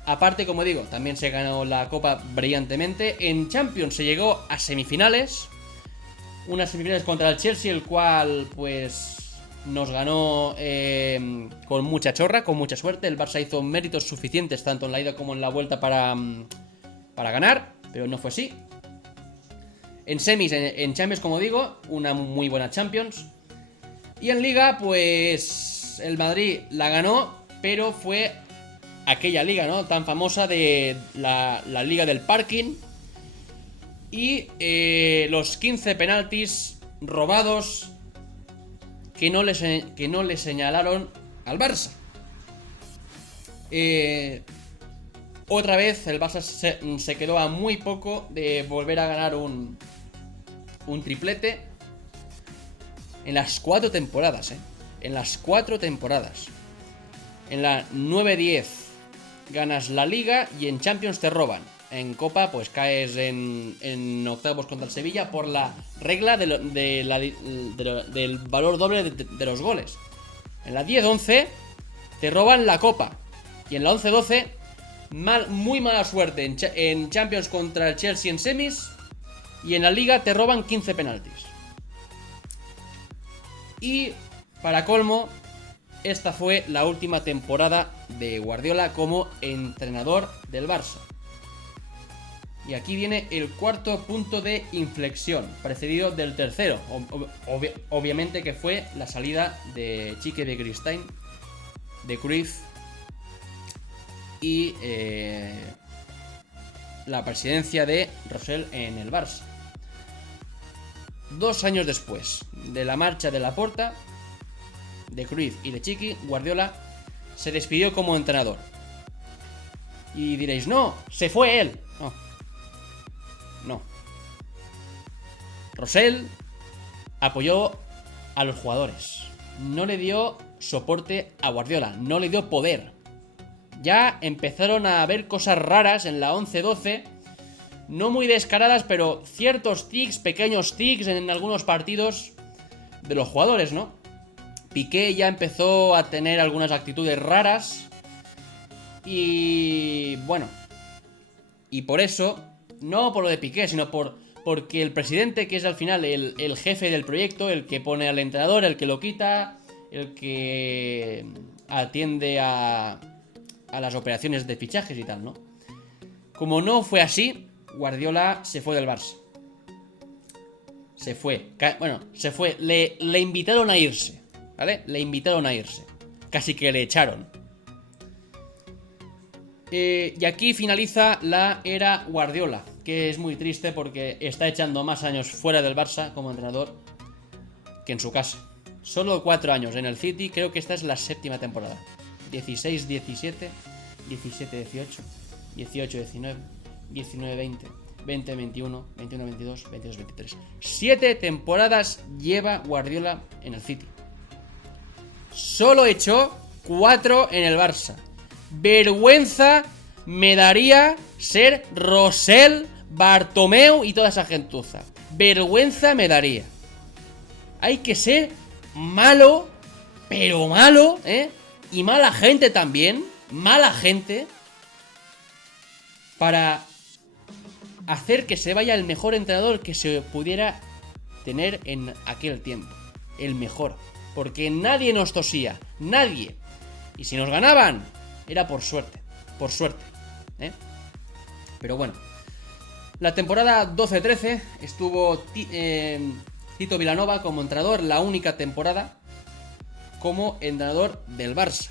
Aparte, como digo, también se ganó la Copa brillantemente. En Champions se llegó a semifinales. Unas semifinales contra el Chelsea, el cual, pues, nos ganó con mucha chorra, con mucha suerte. El Barça hizo méritos suficientes tanto en la ida como en la vuelta para ganar, pero no fue así. En semis, en Champions, como digo, una muy buena Champions. Y en Liga, pues el Madrid la ganó, pero fue aquella liga, ¿no? Tan famosa de la Liga del Parking. Y los 15 penaltis robados que no le señalaron al Barça. Otra vez el Barça se quedó a muy poco de volver a ganar un triplete en las 4 temporadas, en las 4 temporadas. En la 9-10 ganas la Liga y en Champions te roban. En Copa pues caes en octavos contra el Sevilla por la regla del valor doble de los goles. En la 10-11 te roban la Copa. Y en la 11-12 muy mala suerte en Champions contra el Chelsea en semis. Y en la Liga te roban 15 penaltis. Y para colmo, esta fue la última temporada de Guardiola como entrenador del Barça. Y aquí viene el cuarto punto de inflexión, precedido del tercero. Obviamente que fue la salida de Chiqui Begiristain, de Cruyff y la presidencia de Rosell en el Barça. 2 años después de la marcha de Laporta, de Cruyff y de Chiqui, Guardiola se despidió como entrenador. Y diréis, no, se fue él. No. Rosell apoyó a los jugadores. No le dio soporte a Guardiola, no le dio poder. Ya empezaron a haber cosas raras en la 11-12, no muy descaradas, pero ciertos tics, pequeños tics en algunos partidos de los jugadores, ¿no? Piqué ya empezó a tener algunas actitudes raras y bueno, y por eso, no por lo de Piqué, sino porque el presidente, que es al final el jefe del proyecto, el que pone al entrenador, el que lo quita, el que atiende a las operaciones de fichajes y tal, ¿no? Como no fue así, Guardiola se fue del Barça. Se fue. Le invitaron a irse, ¿vale? Le invitaron a irse. Casi que le echaron. Y aquí finaliza la era Guardiola, que es muy triste porque está echando más años fuera del Barça como entrenador que en su casa. Solo 4 años en el City, creo que esta es la 7ª temporada. 16-17, 17-18, 18-19, 19-20, 20-21, 21-22, 22-23. 7 temporadas lleva Guardiola en el City. Solo echó 4 en el Barça. Vergüenza me daría ser Rosell, Bartomeu y toda esa gentuza. Vergüenza me daría. Hay que ser malo, pero malo, y mala gente también. Mala gente. Para hacer que se vaya el mejor entrenador que se pudiera tener en aquel tiempo. El mejor. Porque nadie nos tosía. Nadie. Y si nos ganaban, era por suerte. Por suerte. Pero bueno. La temporada 12-13 estuvo Tito Vilanova como entrenador. La única temporada como entrenador del Barça.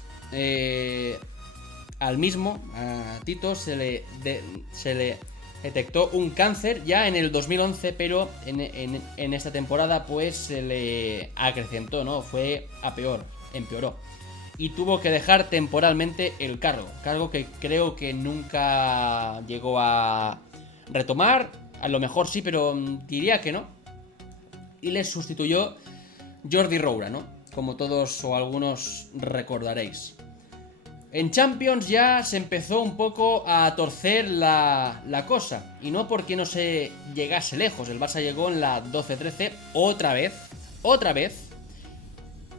Al mismo, a Tito, se le detectó un cáncer ya en el 2011, pero en esta temporada pues se le acrecentó, ¿no? Fue a peor, empeoró. Y tuvo que dejar temporalmente el cargo que creo que nunca llegó a retomar. A lo mejor sí, pero diría que no. Y le sustituyó Jordi Roura, ¿no? Como todos o algunos recordaréis. En Champions ya se empezó un poco a torcer la cosa. Y no porque no se llegase lejos. El Barça llegó en la 12-13 otra vez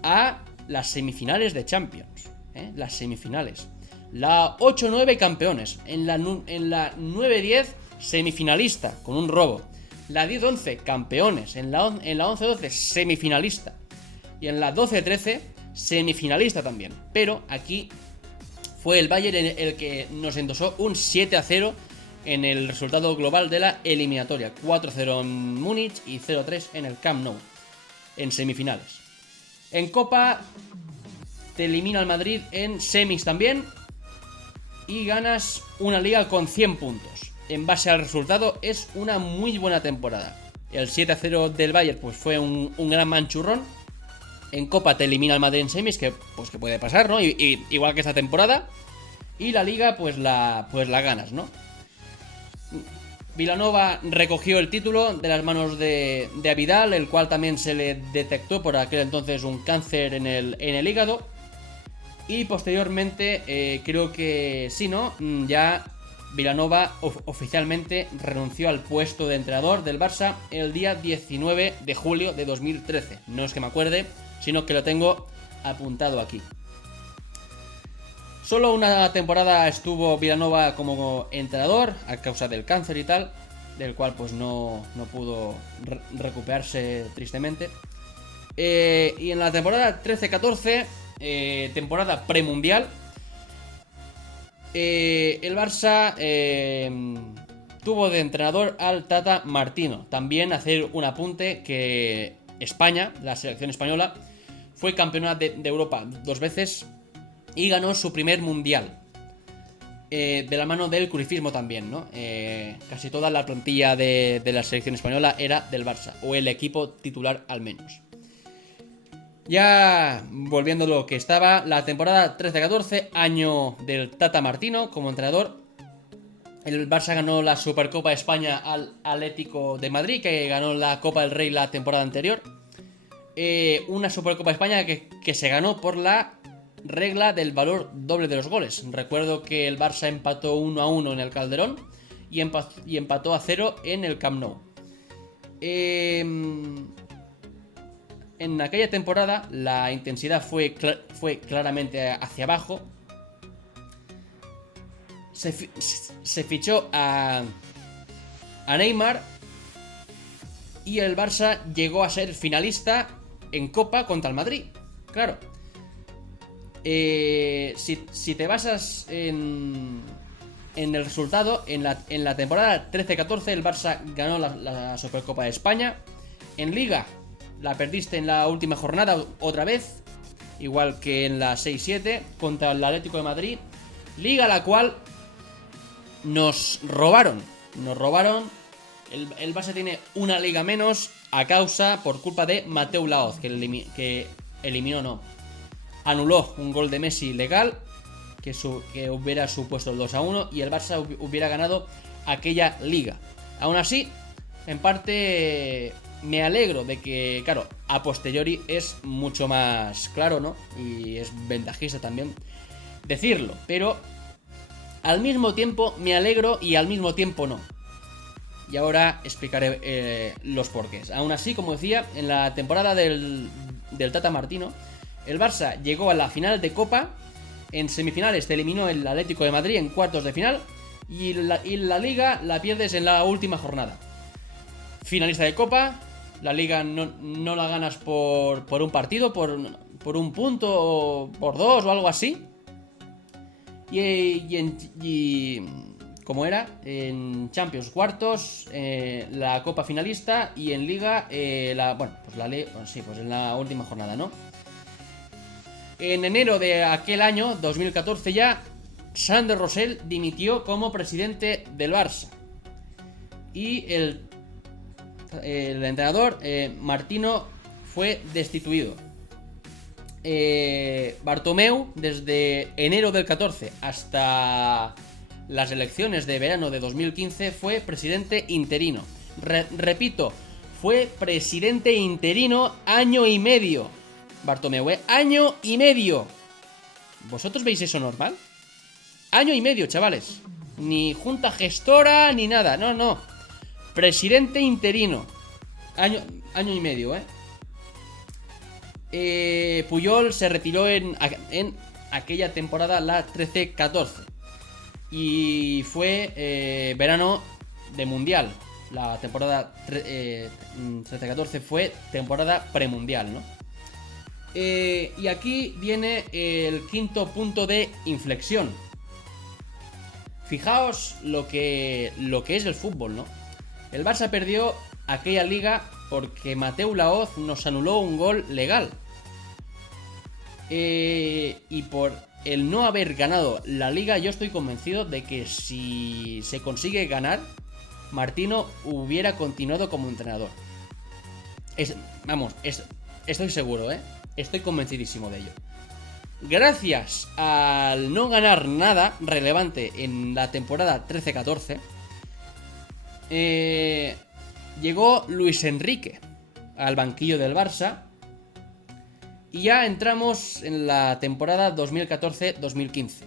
a las semifinales de Champions. Las semifinales. La 8-9 campeones. En la 9-10 semifinalista con un robo. La 10-11 campeones. En la 11-12 semifinalista. Y en la 12-13 semifinalista también. Pero aquí fue el Bayern el que nos endosó un 7-0 en el resultado global de la eliminatoria. 4-0 en Múnich y 0-3 en el Camp Nou, en semifinales. En Copa te elimina el Madrid en semis también y ganas una liga con 100 puntos. En base al resultado es una muy buena temporada. El 7-0 del Bayern pues fue un gran manchurrón. En Copa te elimina el Madrid en semis, que puede pasar, ¿no? Igual que esta temporada. Y la Liga, pues la ganas, ¿no? Vilanova recogió el título de las manos de Vidal, el cual también se le detectó por aquel entonces un cáncer en el hígado. Y posteriormente, creo que sí, ¿no? Ya Vilanova oficialmente renunció al puesto de entrenador del Barça el día 19 de julio de 2013. No es que me acuerde, sino que lo tengo apuntado aquí. Solo una temporada estuvo Vilanova como entrenador a causa del cáncer y tal, del cual pues no pudo recuperarse tristemente. Y en la temporada 13-14, temporada premundial, el Barça tuvo de entrenador al Tata Martino. También hacer un apunte que España, la selección española, fue campeona de Europa 2 veces y ganó su primer mundial. De la mano del cruyffismo también, ¿no? Casi toda la plantilla de la selección española era del Barça, o el equipo titular al menos. Ya volviendo a lo que estaba, la temporada 13-14, año del Tata Martino como entrenador. El Barça ganó la Supercopa de España al Atlético de Madrid, que ganó la Copa del Rey la temporada anterior. Una Supercopa de España que se ganó por la regla del valor doble de los goles. Recuerdo que el Barça empató 1-1 en el Calderón y empató a 0 en el Camp Nou. En aquella temporada la intensidad fue claramente hacia abajo. Se fichó a Neymar y el Barça llegó a ser finalista en Copa contra el Madrid. Claro. Si te basas en el resultado, en la temporada 13-14 el Barça ganó la Supercopa de España. En Liga la perdiste en la última jornada otra vez, igual que en la 6-7 contra el Atlético de Madrid. Liga la cual nos robaron. El Barça tiene una liga menos por culpa de Mateu Laoz, que anuló un gol de Messi legal que hubiera supuesto el 2-1 y el Barça hubiera ganado aquella liga. Aún así, en parte me alegro de que, claro, a posteriori es mucho más claro, ¿no? Y es ventajista también decirlo, pero al mismo tiempo me alegro y al mismo tiempo no. Y ahora explicaré los porqués. Aún así, como decía, en la temporada del Tata Martino, el Barça llegó a la final de Copa. En semifinales te eliminó el Atlético de Madrid en cuartos de final. Y la Liga la pierdes en la última jornada. Finalista de Copa. La Liga no la ganas por un partido, por un punto, o por dos o algo así. Y como era, en Champions cuartos, la Copa finalista y en Liga, en la última jornada, ¿no? En enero de aquel año, 2014 ya, Sandro Rosell dimitió como presidente del Barça. Y el entrenador, Martino, fue destituido. Bartomeu, desde enero del 14 hasta las elecciones de verano de 2015, fue presidente interino. Repito, fue presidente interino año y medio. Bartomeu, año y medio. ¿Vosotros veis eso normal? Año y medio, chavales. Ni junta gestora, ni nada. No. Presidente interino. Año y medio, Puyol se retiró en aquella temporada, la 13-14. Y fue verano de mundial. La temporada 13-14 fue temporada premundial, ¿no? Y aquí viene el quinto punto de inflexión. Fijaos lo que es el fútbol, ¿no? El Barça perdió aquella liga porque Mateu Laoz nos anuló un gol legal. Y por el no haber ganado la liga, yo estoy convencido de que si se consigue ganar, Martino hubiera continuado como entrenador. Estoy seguro, estoy convencidísimo de ello. Gracias al no ganar nada relevante en la temporada 13-14, llegó Luis Enrique al banquillo del Barça. Y ya entramos en la temporada 2014-2015,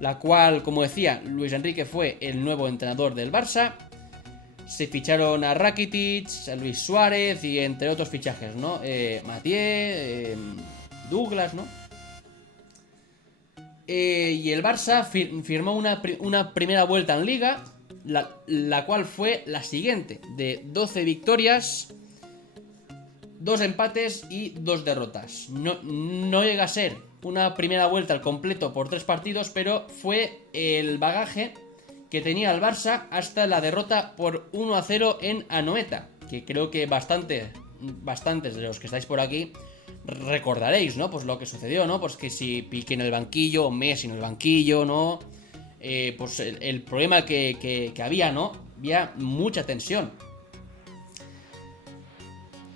la cual, como decía, Luis Enrique fue el nuevo entrenador del Barça. Se ficharon a Rakitic, a Luis Suárez y entre otros fichajes, ¿no? Mathieu, Douglas, ¿no? Y el Barça firmó una primera vuelta en Liga, la cual fue la siguiente, de 12 victorias, 2 empates y 2 derrotas. No llega a ser una primera vuelta al completo por 3 partidos, pero fue el bagaje que tenía el Barça hasta la derrota por 1-0 en Anoeta, que creo que bastantes de los que estáis por aquí recordaréis, ¿no? Pues lo que sucedió, ¿no? Pues que si Piqué en el banquillo, Messi en el banquillo, ¿no? Pues el problema que había, ¿no? Había mucha tensión.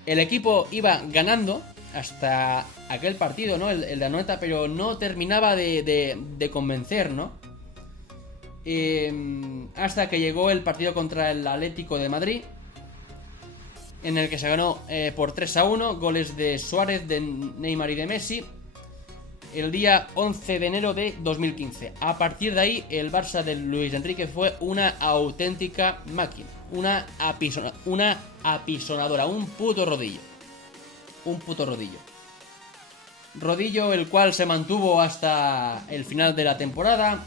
El equipo iba ganando hasta aquel partido, ¿no? El de Anoeta, pero no terminaba de convencer, ¿no? Hasta que llegó el partido contra el Atlético de Madrid, en el que se ganó por 3-1, goles de Suárez, de Neymar y de Messi, el día 11 de enero de 2015. A partir de ahí, el Barça de Luis Enrique fue una auténtica máquina, una apisonadora, un puto rodillo. Rodillo el cual se mantuvo hasta el final de la temporada.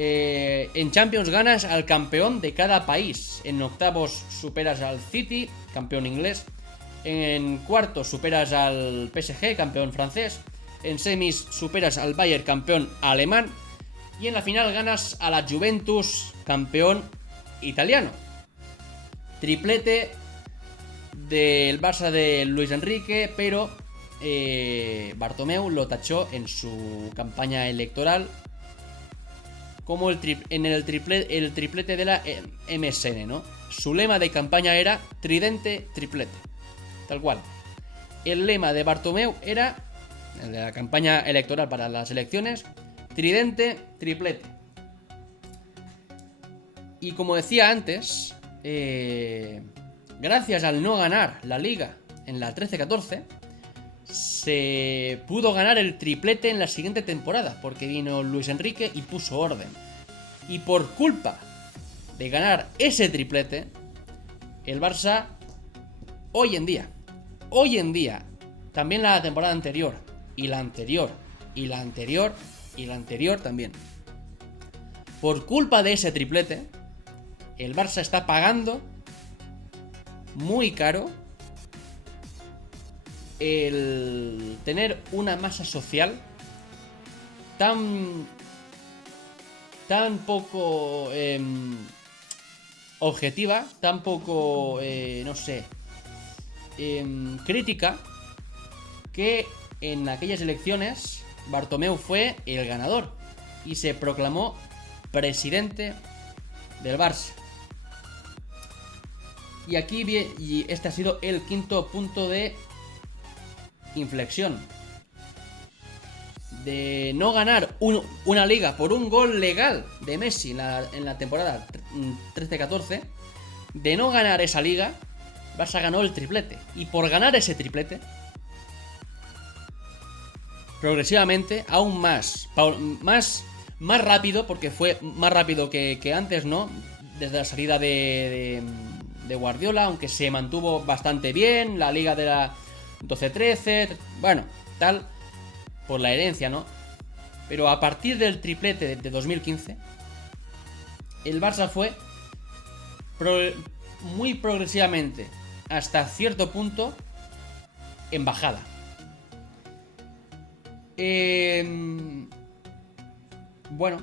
En Champions ganas al campeón de cada país. En octavos superas al City, campeón inglés. En cuartos superas al PSG, campeón francés. En semis superas al Bayern, campeón alemán. Y en la final ganas a la Juventus, campeón italiano. Triplete del Barça de Luis Enrique, pero Bartomeu lo tachó en su campaña electoral como el triplete de la MSN, ¿no? Su lema de campaña era Tridente Triplete, tal cual. El lema de Bartomeu era, el de la campaña electoral para las elecciones, Tridente Triplete. Y como decía antes, gracias al no ganar la Liga en la 13-14, se pudo ganar el triplete en la siguiente temporada, porque vino Luis Enrique y puso orden. Y por culpa de ganar ese triplete, el Barça hoy en día, también la temporada anterior, y la anterior, y la anterior, y la anterior también, por culpa de ese triplete, el Barça está pagando muy caro el tener una masa social tan poco objetiva, tan poco, no sé, crítica, que en aquellas elecciones Bartomeu fue el ganador y se proclamó presidente del Barça. Y aquí y este ha sido el quinto punto de inflexión. De no ganar una liga por un gol legal de Messi en la temporada 13-14, de no ganar esa liga, Barça ganó el triplete. Y por ganar ese triplete, progresivamente, aún más rápido, porque fue más rápido que antes, ¿no? Desde la salida de Guardiola, aunque se mantuvo bastante bien, la liga de la 12-13, bueno, tal, por la herencia, ¿no? Pero a partir del triplete de 2015, el Barça fue muy progresivamente, hasta cierto punto, en bajada. Bueno,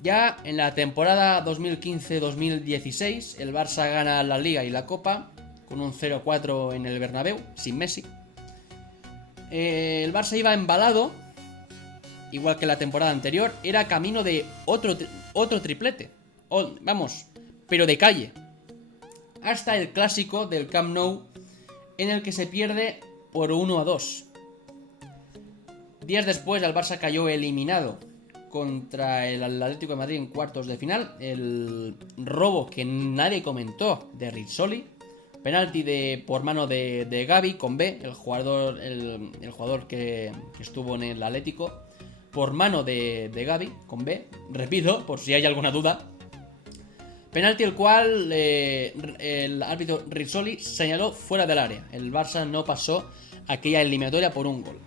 ya en la temporada 2015-2016, el Barça gana la Liga y la Copa con un 0-4 en el Bernabéu, sin Messi. El Barça iba embalado, igual que la temporada anterior, era camino de otro triplete. Vamos, pero de calle. Hasta el clásico del Camp Nou, en el que se pierde por 1-2. Días después, el Barça cayó eliminado contra el Atlético de Madrid en cuartos de final. El robo que nadie comentó de Rizzoli. Penalti por mano de Gavi con B, el jugador que estuvo en el Atlético. Por mano de Gavi con B. Repito, por si hay alguna duda. Penalti el cual el árbitro Rizzoli señaló fuera del área. El Barça no pasó aquella eliminatoria por un gol.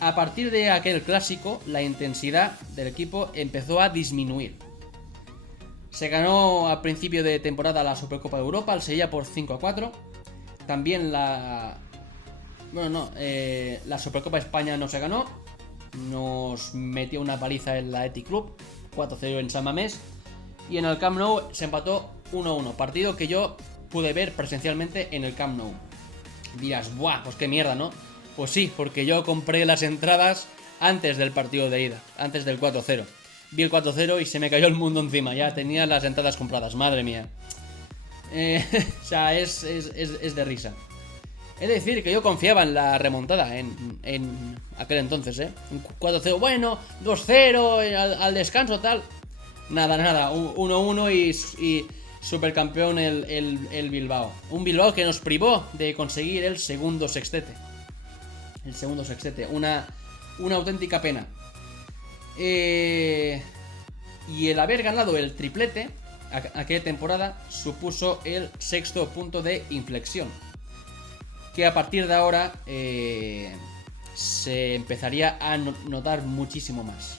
A partir de aquel clásico, la intensidad del equipo empezó a disminuir. Se ganó a principio de temporada la Supercopa de Europa al Sevilla por 5-4. También la Supercopa de España no se ganó. Nos metió una paliza en la Athletic Club, 4-0 en San Mamés. Y en el Camp Nou se empató 1-1, partido que yo pude ver presencialmente en el Camp Nou. Dirás, ¡buah! Pues qué mierda, ¿no? Pues sí, porque yo compré las entradas antes del partido de ida, antes del 4-0. Vi el 4-0 y se me cayó el mundo encima, ya tenía las entradas compradas, madre mía. O sea, es de risa. Es decir, que yo confiaba en la remontada en aquel entonces, ¿eh? 4-0, bueno, 2-0 al descanso, tal. Nada, 1-1 y supercampeón el Bilbao. Un Bilbao que nos privó de conseguir el segundo sextete. Una auténtica pena. Y el haber ganado el triplete aquella temporada supuso el sexto punto de inflexión, que a partir de ahora se empezaría a notar muchísimo más.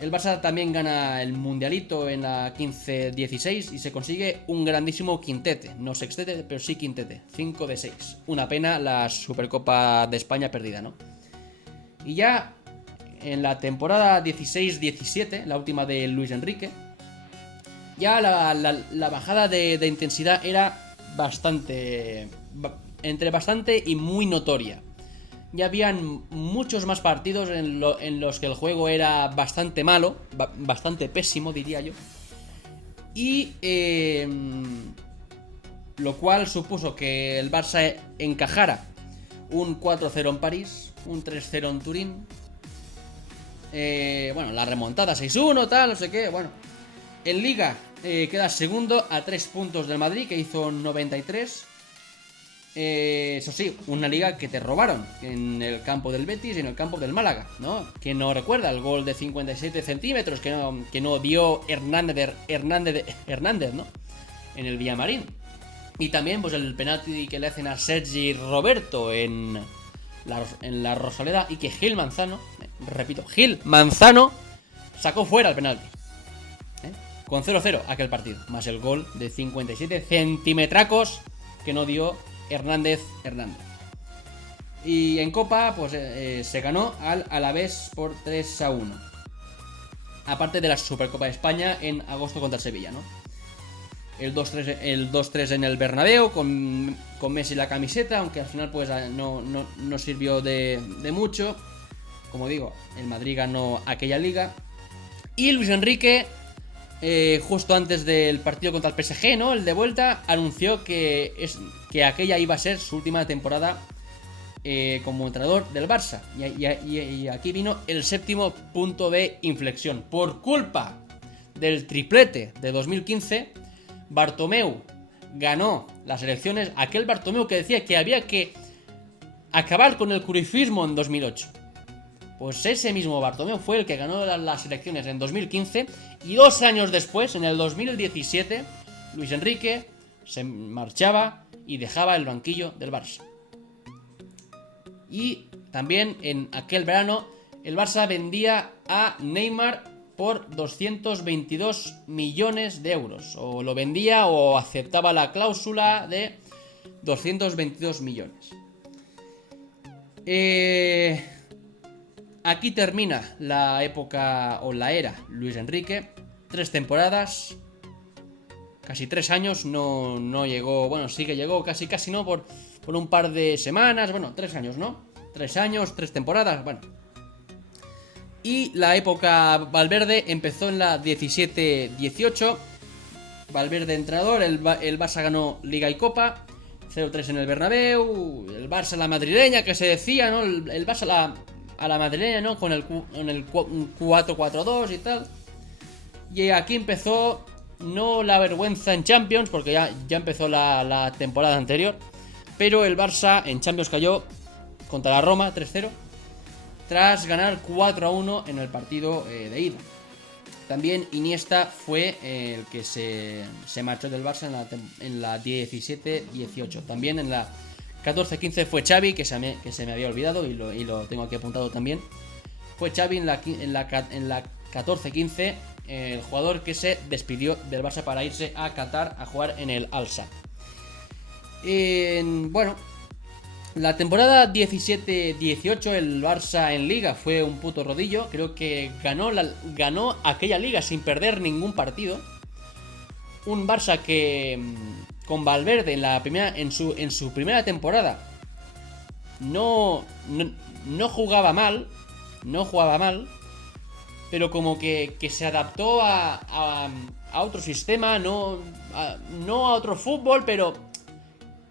El Barça también gana el Mundialito en la 15-16 y se consigue un grandísimo quintete, no sextete, pero sí quintete, 5 de 6. Una pena la Supercopa de España perdida, ¿no? Y ya en la temporada 16-17, la última de Luis Enrique, ya la bajada de intensidad era entre bastante y muy notoria. Ya habían muchos más partidos en los que el juego era bastante malo, bastante pésimo, diría yo. Y lo cual supuso que el Barça encajara un 4-0 en París, un 3-0 en Turín. La remontada 6-1, tal, no sé qué, bueno. En Liga queda segundo a 3 puntos del Madrid, que hizo 93. Eso sí, una liga que te robaron en el campo del Betis y en el campo del Málaga, ¿no? ¿Quién no recuerda el gol de 57 centímetros que no dio Hernández, ¿no? En el Villamarín. Y también pues el penalti que le hacen a Sergi Roberto en la Rosaleda, y que Gil Manzano sacó fuera el penalti. Con 0-0 aquel partido, más el gol de 57 centimetracos que no dio Hernández. Y en Copa pues se ganó al Alavés por 3-1. Aparte de la Supercopa de España en agosto contra el Sevilla, ¿no? El 2-3 en el Bernabéu con Messi la camiseta, aunque al final pues no sirvió de mucho. Como digo, el Madrid ganó aquella liga. Y Luis Enrique, justo antes del partido contra el PSG, ¿no? El de vuelta, anunció que aquella iba a ser su última temporada como entrenador del Barça. Y aquí vino el séptimo punto de inflexión. Por culpa del triplete de 2015, Bartomeu ganó las elecciones. Aquel Bartomeu que decía que había que acabar con el cruyffismo en 2008. Pues ese mismo Bartomeu fue el que ganó las elecciones en 2015. Y 2 años después, en el 2017, Luis Enrique se marchaba y dejaba el banquillo del Barça. Y también en aquel verano el Barça vendía a Neymar por 222 millones de euros. O lo vendía o aceptaba la cláusula de 222 millones. Aquí termina la época o la era Luis Enrique. 3 temporadas, casi 3 años, no llegó, bueno, sí que llegó casi no, por un par de semanas, bueno, 3 años, ¿no? 3 años, 3 temporadas, bueno. Y la época Valverde empezó en la 17-18. Valverde entrenador, el Barça ganó Liga y Copa, 0-3 en el Bernabéu, el Barça la madrileña que se decía, ¿no? El Barça a la madrileña, ¿no? Con el 4-4-2 y tal. Y aquí empezó no la vergüenza en Champions, porque ya empezó la temporada anterior, pero el Barça en Champions cayó contra la Roma 3-0 tras ganar 4-1 en el partido de ida. También Iniesta fue el que se marchó del Barça en la 17-18. También en la 14-15 fue Xavi, que se me había olvidado y lo tengo aquí apuntado también. Fue Xavi en la 14-15, el jugador que se despidió del Barça para irse a Qatar a jugar en el Al-Sadd. Bueno, la temporada 17-18 el Barça en Liga fue un puto rodillo. Creo que ganó aquella Liga sin perder ningún partido. Un Barça que con Valverde en su primera temporada no jugaba mal, pero como que se adaptó a otro sistema, no a otro fútbol, pero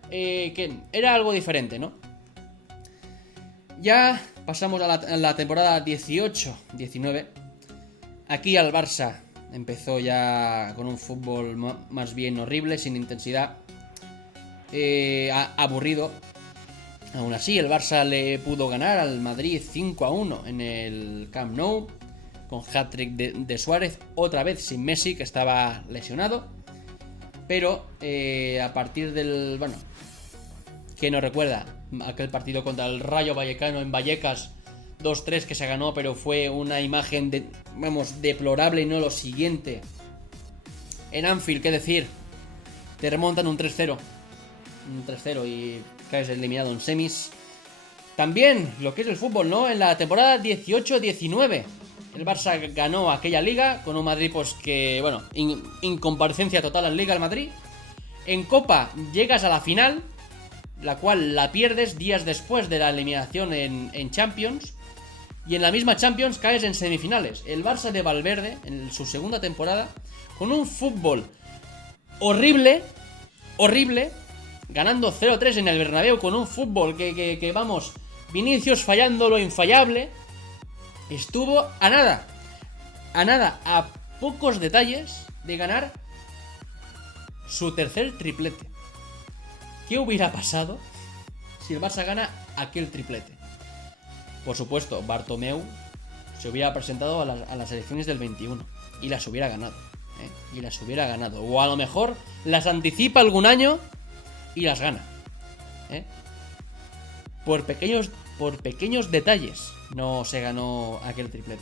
que era algo diferente, ¿no? Ya pasamos a la temporada 18-19. Aquí al Barça empezó ya con un fútbol más bien horrible, sin intensidad, aburrido. Aún así, el Barça le pudo ganar al Madrid 5-1 en el Camp Nou, con hat-trick de Suárez, otra vez sin Messi, que estaba lesionado. Pero a partir del... Bueno, ¿quién no recuerda aquel partido contra el Rayo Vallecano en Vallecas? 2-3 que se ganó, pero fue una imagen deplorable y no lo siguiente. En Anfield, ¿qué decir? Te remontan un 3-0. Un 3-0 y caes eliminado en semis. También lo que es el fútbol, ¿no? En la temporada 18-19 el Barça ganó aquella liga con un Madrid pues que, bueno, incomparecencia total en Liga el Madrid. En Copa llegas a la final, la cual la pierdes días después de la eliminación en Champions. Y en la misma Champions caes en semifinales. El Barça de Valverde, en su segunda temporada, con un fútbol horrible, ganando 0-3 en el Bernabéu, con un fútbol que vamos, Vinicius fallando lo infallable, estuvo a nada, a pocos detalles de ganar su tercer triplete. ¿Qué hubiera pasado si el Barça gana aquel triplete? Por supuesto, Bartomeu se hubiera presentado a las elecciones del 21 y las hubiera ganado. Y las hubiera ganado. O a lo mejor las anticipa algún año y las gana. Por pequeños detalles no se ganó aquel triplete.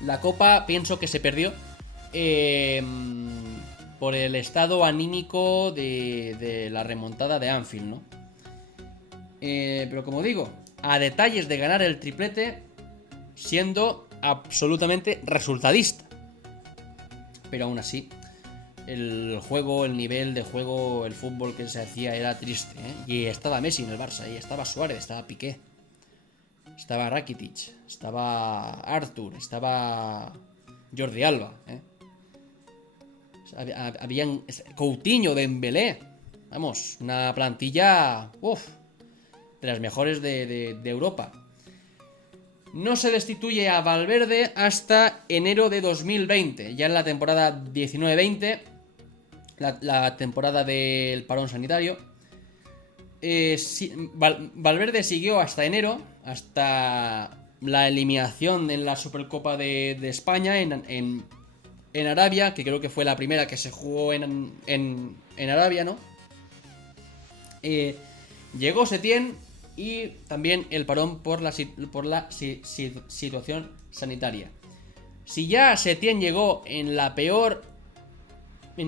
La Copa pienso que se perdió por el estado anímico de la remontada de Anfield, ¿no? Pero como digo, a detalles de ganar el triplete, siendo absolutamente resultadista. Pero aún así, el juego, el nivel de juego, el fútbol que se hacía era triste, ¿eh? Y estaba Messi en el Barça, y estaba Suárez, estaba Piqué, estaba Rakitic, estaba Arthur, estaba Jordi Alba, ¿eh? Habían Coutinho, Dembélé. Vamos, una plantilla de las mejores de Europa. No se destituye a Valverde hasta enero de 2020, ya en la temporada 19-20, la temporada del parón sanitario. Valverde siguió hasta enero, hasta la eliminación en la Supercopa de España en Arabia, que creo que fue la primera que se jugó en Arabia, ¿no? Llegó Setién y también el parón por la situación sanitaria. Si ya Setién llegó en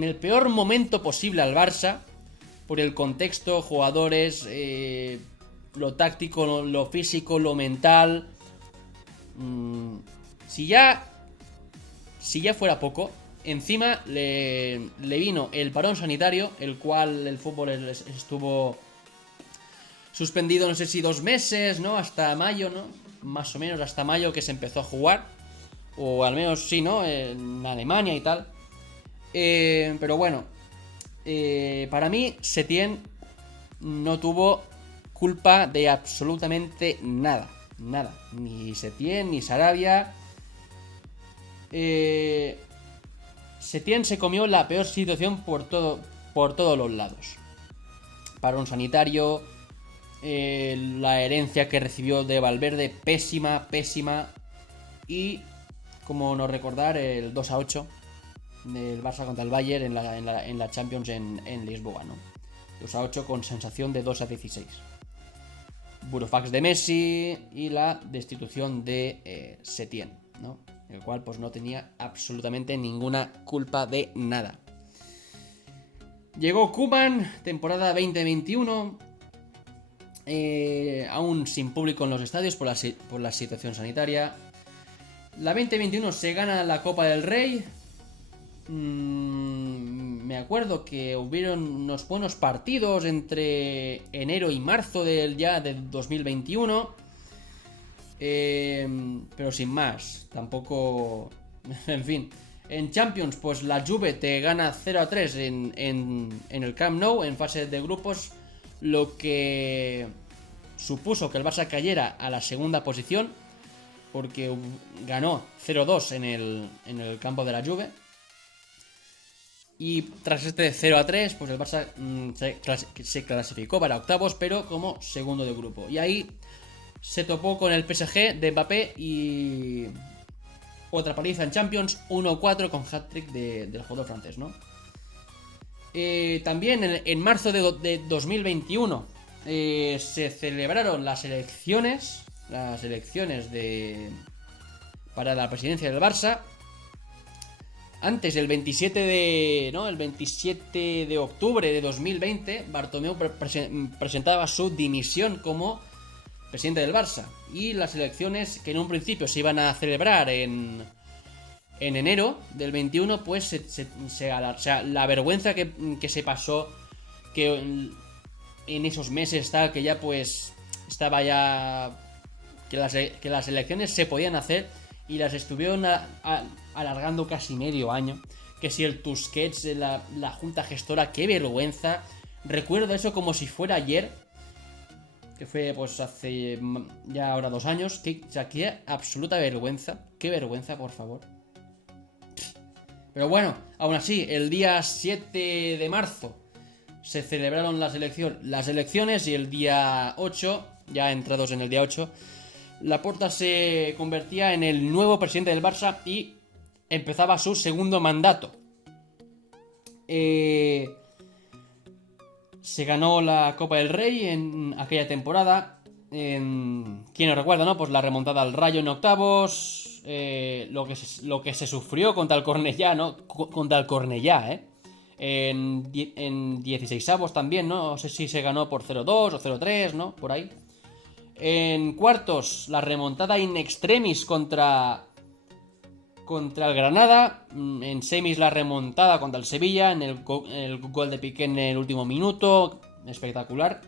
el peor momento posible al Barça, por el contexto, jugadores, lo táctico, lo físico, lo mental. Si ya fuera poco, encima le vino el parón sanitario, el cual el fútbol estuvo suspendido, no sé si 2 meses, ¿no? Hasta mayo, ¿no? Más o menos hasta mayo que se empezó a jugar. O al menos sí, ¿no? En Alemania y tal. Pero bueno, para mí Setién no tuvo culpa de absolutamente nada. Nada. Ni Setién, ni Sarabia. Setién se comió la peor situación por todos los lados. Parón sanitario, la herencia que recibió de Valverde, pésima. Y, como no recordar, el 2-8 del Barça contra el Bayern en la Champions en Lisboa, ¿no? 2-8 con sensación de 2-16. Burofax de Messi y la destitución de Setién, ¿no? El cual pues no tenía absolutamente ninguna culpa de nada. Llegó Koeman, temporada 2021, aún sin público en los estadios por la situación sanitaria. La 2021 se gana la Copa del Rey. Me acuerdo que hubieron unos buenos partidos entre enero y marzo del 2021. Pero sin más, tampoco. En fin, en Champions, pues la Juve te gana 0-3 en el Camp Nou en fase de grupos, lo que supuso que el Barça cayera a la segunda posición, porque ganó 0-2 en el campo de la Juve. Y tras este 0-3, pues el Barça se clasificó para octavos, pero como segundo de grupo. Y ahí se topó con el PSG de Mbappé y otra paliza en Champions, 1-4 con hat-trick del jugador francés, ¿no? También en marzo de 2021 se celebraron las elecciones para la presidencia del Barça. Antes, el 27 de octubre de 2020, Bartomeu presentaba su dimisión como presidente del Barça. Y las elecciones, que en un principio se iban a celebrar en enero del 21, pues la vergüenza que se pasó, que en esos meses tal, que ya pues estaba ya que las elecciones se podían hacer y las estuvieron alargando casi medio año. Que si el Tusquets, la junta gestora, qué vergüenza. Recuerdo eso como si fuera ayer, que fue pues hace ya ahora 2 años. Qué absoluta vergüenza. Qué vergüenza, por favor. Pero bueno, aún así, el día 7 de marzo se celebraron las elecciones y el día 8, ya entrados en el día 8, Laporta se convertía en el nuevo presidente del Barça y empezaba su segundo mandato. Se ganó la Copa del Rey en aquella temporada. ¿Quién nos recuerda, no? Pues la remontada al Rayo en octavos. Lo que se sufrió contra el Cornellá, ¿no? Contra el Cornellá, ¿eh? En 16avos también, ¿no? No sé si se ganó por 0-2 o 0-3, ¿no? Por ahí. En cuartos, la remontada in extremis contra el Granada. En semis, la remontada contra el Sevilla. En el gol de Piqué en el último minuto. Espectacular.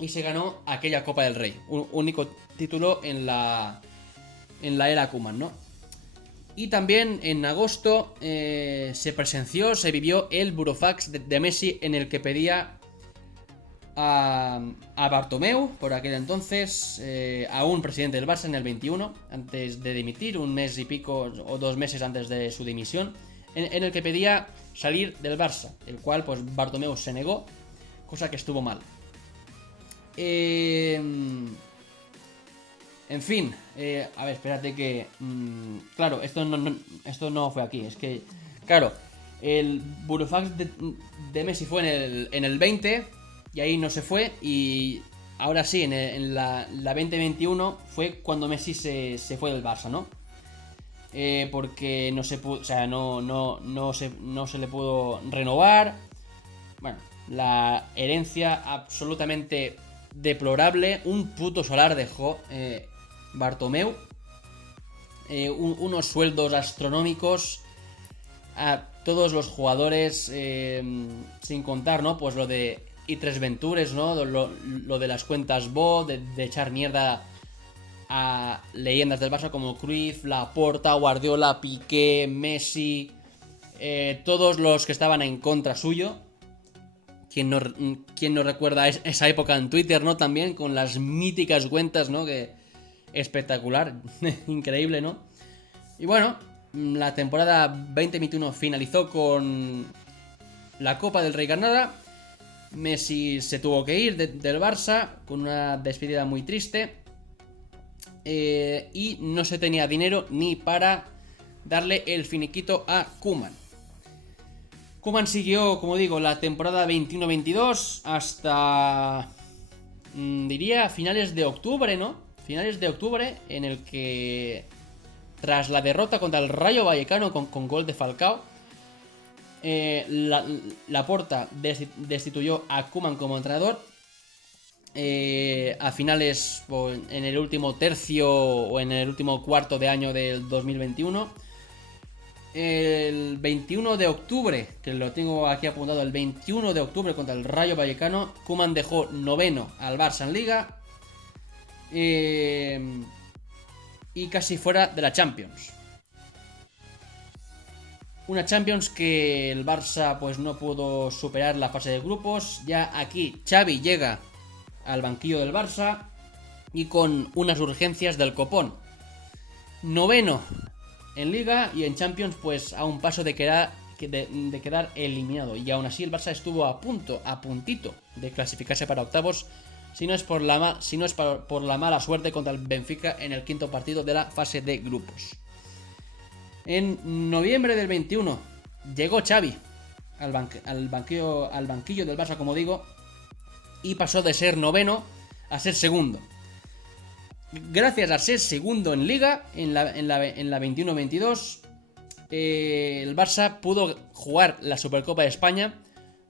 Y se ganó aquella Copa del Rey. Un único título en la era Koeman, ¿no? Y también en agosto se vivió el burofax de Messi, en el que pedía a Bartomeu, por aquel entonces, aún presidente del Barça en el 21, antes de dimitir, un mes y pico o 2 meses antes de su dimisión, en el que pedía salir del Barça, el cual pues Bartomeu se negó, cosa que estuvo mal. En fin, a ver, espérate que... claro, esto no fue aquí, es que... Claro, el burofax de Messi fue en el 20 y ahí no se fue, y ahora sí, en la 2021 fue cuando Messi se fue del Barça, ¿no? Porque no se pudo, o sea, no se le pudo renovar. Bueno, la herencia absolutamente deplorable, un puto solar dejó Bartomeu, unos sueldos astronómicos a todos los jugadores, sin contar, ¿no? Pues lo de I3 Ventures, ¿no? Lo de las cuentas bot, de echar mierda a leyendas del Barça como Cruyff, Laporta, Guardiola, Piqué, Messi, todos los que estaban en contra suyo. ¿Quién no recuerda esa época en Twitter, ¿no? También con las míticas cuentas, ¿no? Que espectacular, increíble, ¿no? Y bueno, la temporada 2021 finalizó con la Copa del Rey ganada. Messi se tuvo que ir del Barça con una despedida muy triste. Y no se tenía dinero ni para darle el finiquito a Koeman. Koeman siguió, como digo, la temporada 21-22 hasta, diría, finales de octubre, ¿no? Finales de octubre, en el que, tras la derrota contra el Rayo Vallecano con gol de Falcao, Laporta destituyó a Koeman como entrenador. A finales, en el último tercio o en el último cuarto de año del 2021. El 21 de octubre, que lo tengo aquí apuntado, el 21 de octubre contra el Rayo Vallecano, Koeman dejó noveno al Barça en Liga, y casi fuera de la Champions. Una Champions que el Barça pues no pudo superar la fase de grupos. Ya aquí Xavi llega al banquillo del Barça y con unas urgencias del copón. Noveno en Liga y en Champions pues a un paso de quedar eliminado. Y aún así el Barça estuvo a puntito de clasificarse para octavos, si no es por la mala suerte contra el Benfica en el quinto partido de la fase de grupos. En noviembre del 21 llegó Xavi al banquillo del Barça, como digo, y pasó de ser noveno a ser segundo. Gracias a ser segundo en Liga, en la 21-22, el Barça pudo jugar la Supercopa de España,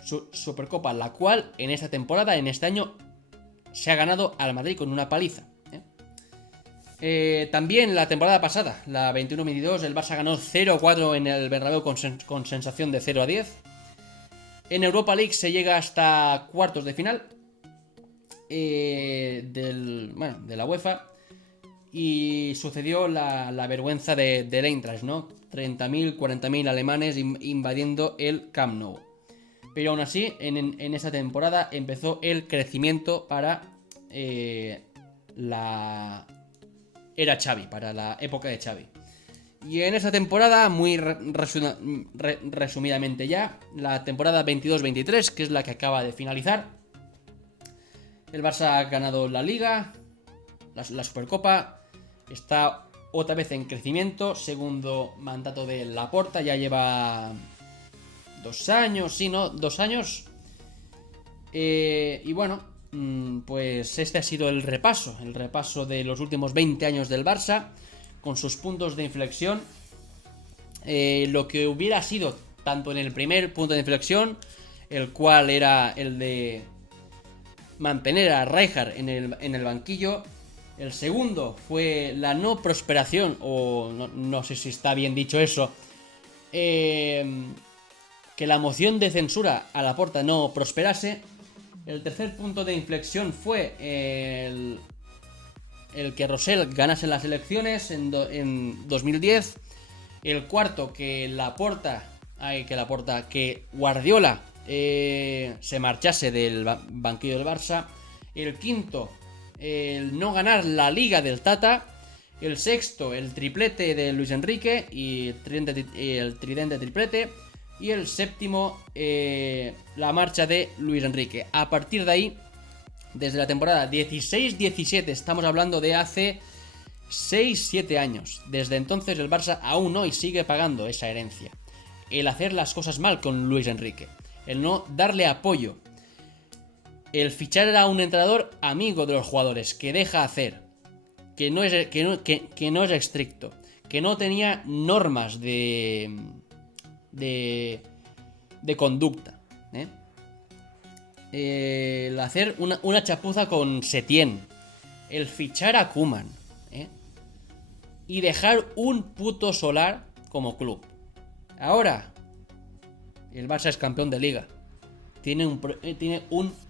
Supercopa la cual en esta temporada, en este año, se ha ganado al Madrid con una paliza. También la temporada pasada, la 21-22, el Barça ganó 0-4 en el Bernabéu con sensación de 0-10. En Europa League se llega hasta cuartos de final de la UEFA, y sucedió la vergüenza del Eintracht, ¿no? 30.000, 40.000 alemanes invadiendo el Camp Nou. Pero aún así, en esa temporada empezó el crecimiento para la era Xavi, para la época de Xavi. Y en esta temporada, muy resumidamente ya, la temporada 22-23, que es la que acaba de finalizar, el Barça ha ganado la Liga, la Supercopa, está otra vez en crecimiento, segundo mandato de Laporta, ya lleva 2 años, sí, ¿no? 2 años. Y bueno, pues este ha sido el repaso de los últimos 20 años del Barça, con sus puntos de inflexión. Lo que hubiera sido, tanto en el primer punto de inflexión, el cual era el de mantener a Rijkaard en el banquillo. El segundo fue la no prosperación, o no sé si está bien dicho eso, que la moción de censura a Laporta no prosperase. El tercer punto de inflexión fue el que Rosell ganase las elecciones en 2010. El cuarto, que Guardiola se marchase del banquillo del Barça. El quinto, el no ganar la Liga del Tata. El sexto, el triplete de Luis Enrique y el tridente triplete. Y el séptimo, la marcha de Luis Enrique. A partir de ahí, desde la temporada 16-17, estamos hablando de hace 6-7 años. Desde entonces el Barça aún hoy sigue pagando esa herencia. El hacer las cosas mal con Luis Enrique. El no darle apoyo. El fichar a un entrenador amigo de los jugadores, que deja hacer. Que no es estricto. Que no tenía normas de conducta. El hacer una chapuza con Setién. El fichar a Koeman. Y dejar un puto solar como club. Ahora, el Barça es campeón de Liga. Tiene un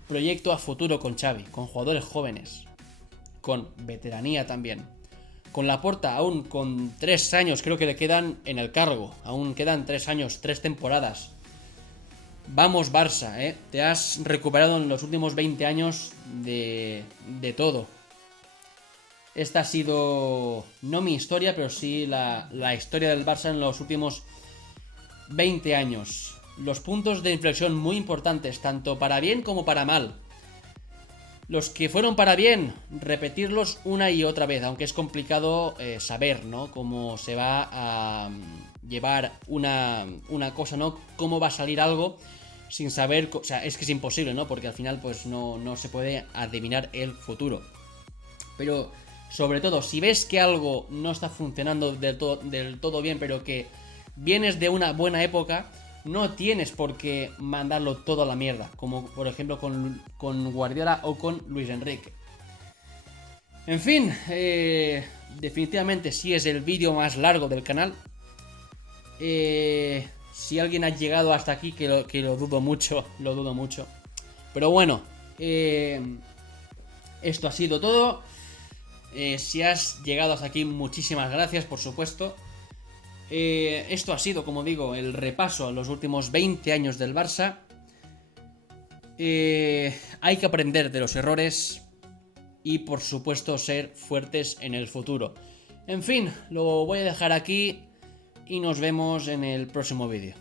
proyecto a futuro con Xavi, con jugadores jóvenes, con veteranía también. Con Laporta, aún con 3 años creo que le quedan en el cargo. Aún quedan 3 años, 3 temporadas. Vamos Barça, te has recuperado en los últimos 20 años de todo. Esta ha sido, no mi historia, pero sí la historia del Barça en los últimos 20 años. Los puntos de inflexión muy importantes, tanto para bien como para mal. Los que fueron para bien, repetirlos una y otra vez, aunque es complicado saber, ¿no? Cómo se va a llevar una cosa, ¿no? Cómo va a salir algo sin saber, o sea, es que es imposible, ¿no? Porque al final pues no se puede adivinar el futuro. Pero sobre todo, si ves que algo no está funcionando del todo bien, pero que vienes de una buena época, no tienes por qué mandarlo todo a la mierda, como por ejemplo con Guardiola o con Luis Enrique. En fin, definitivamente sí es el vídeo más largo del canal. Si alguien ha llegado hasta aquí, que lo dudo mucho, Pero bueno, esto ha sido todo. Si has llegado hasta aquí, muchísimas gracias, por supuesto. Esto ha sido, como digo, el repaso a los últimos 20 años del Barça. Hay que aprender de los errores y, por supuesto, ser fuertes en el futuro. En fin, lo voy a dejar aquí y nos vemos en el próximo vídeo.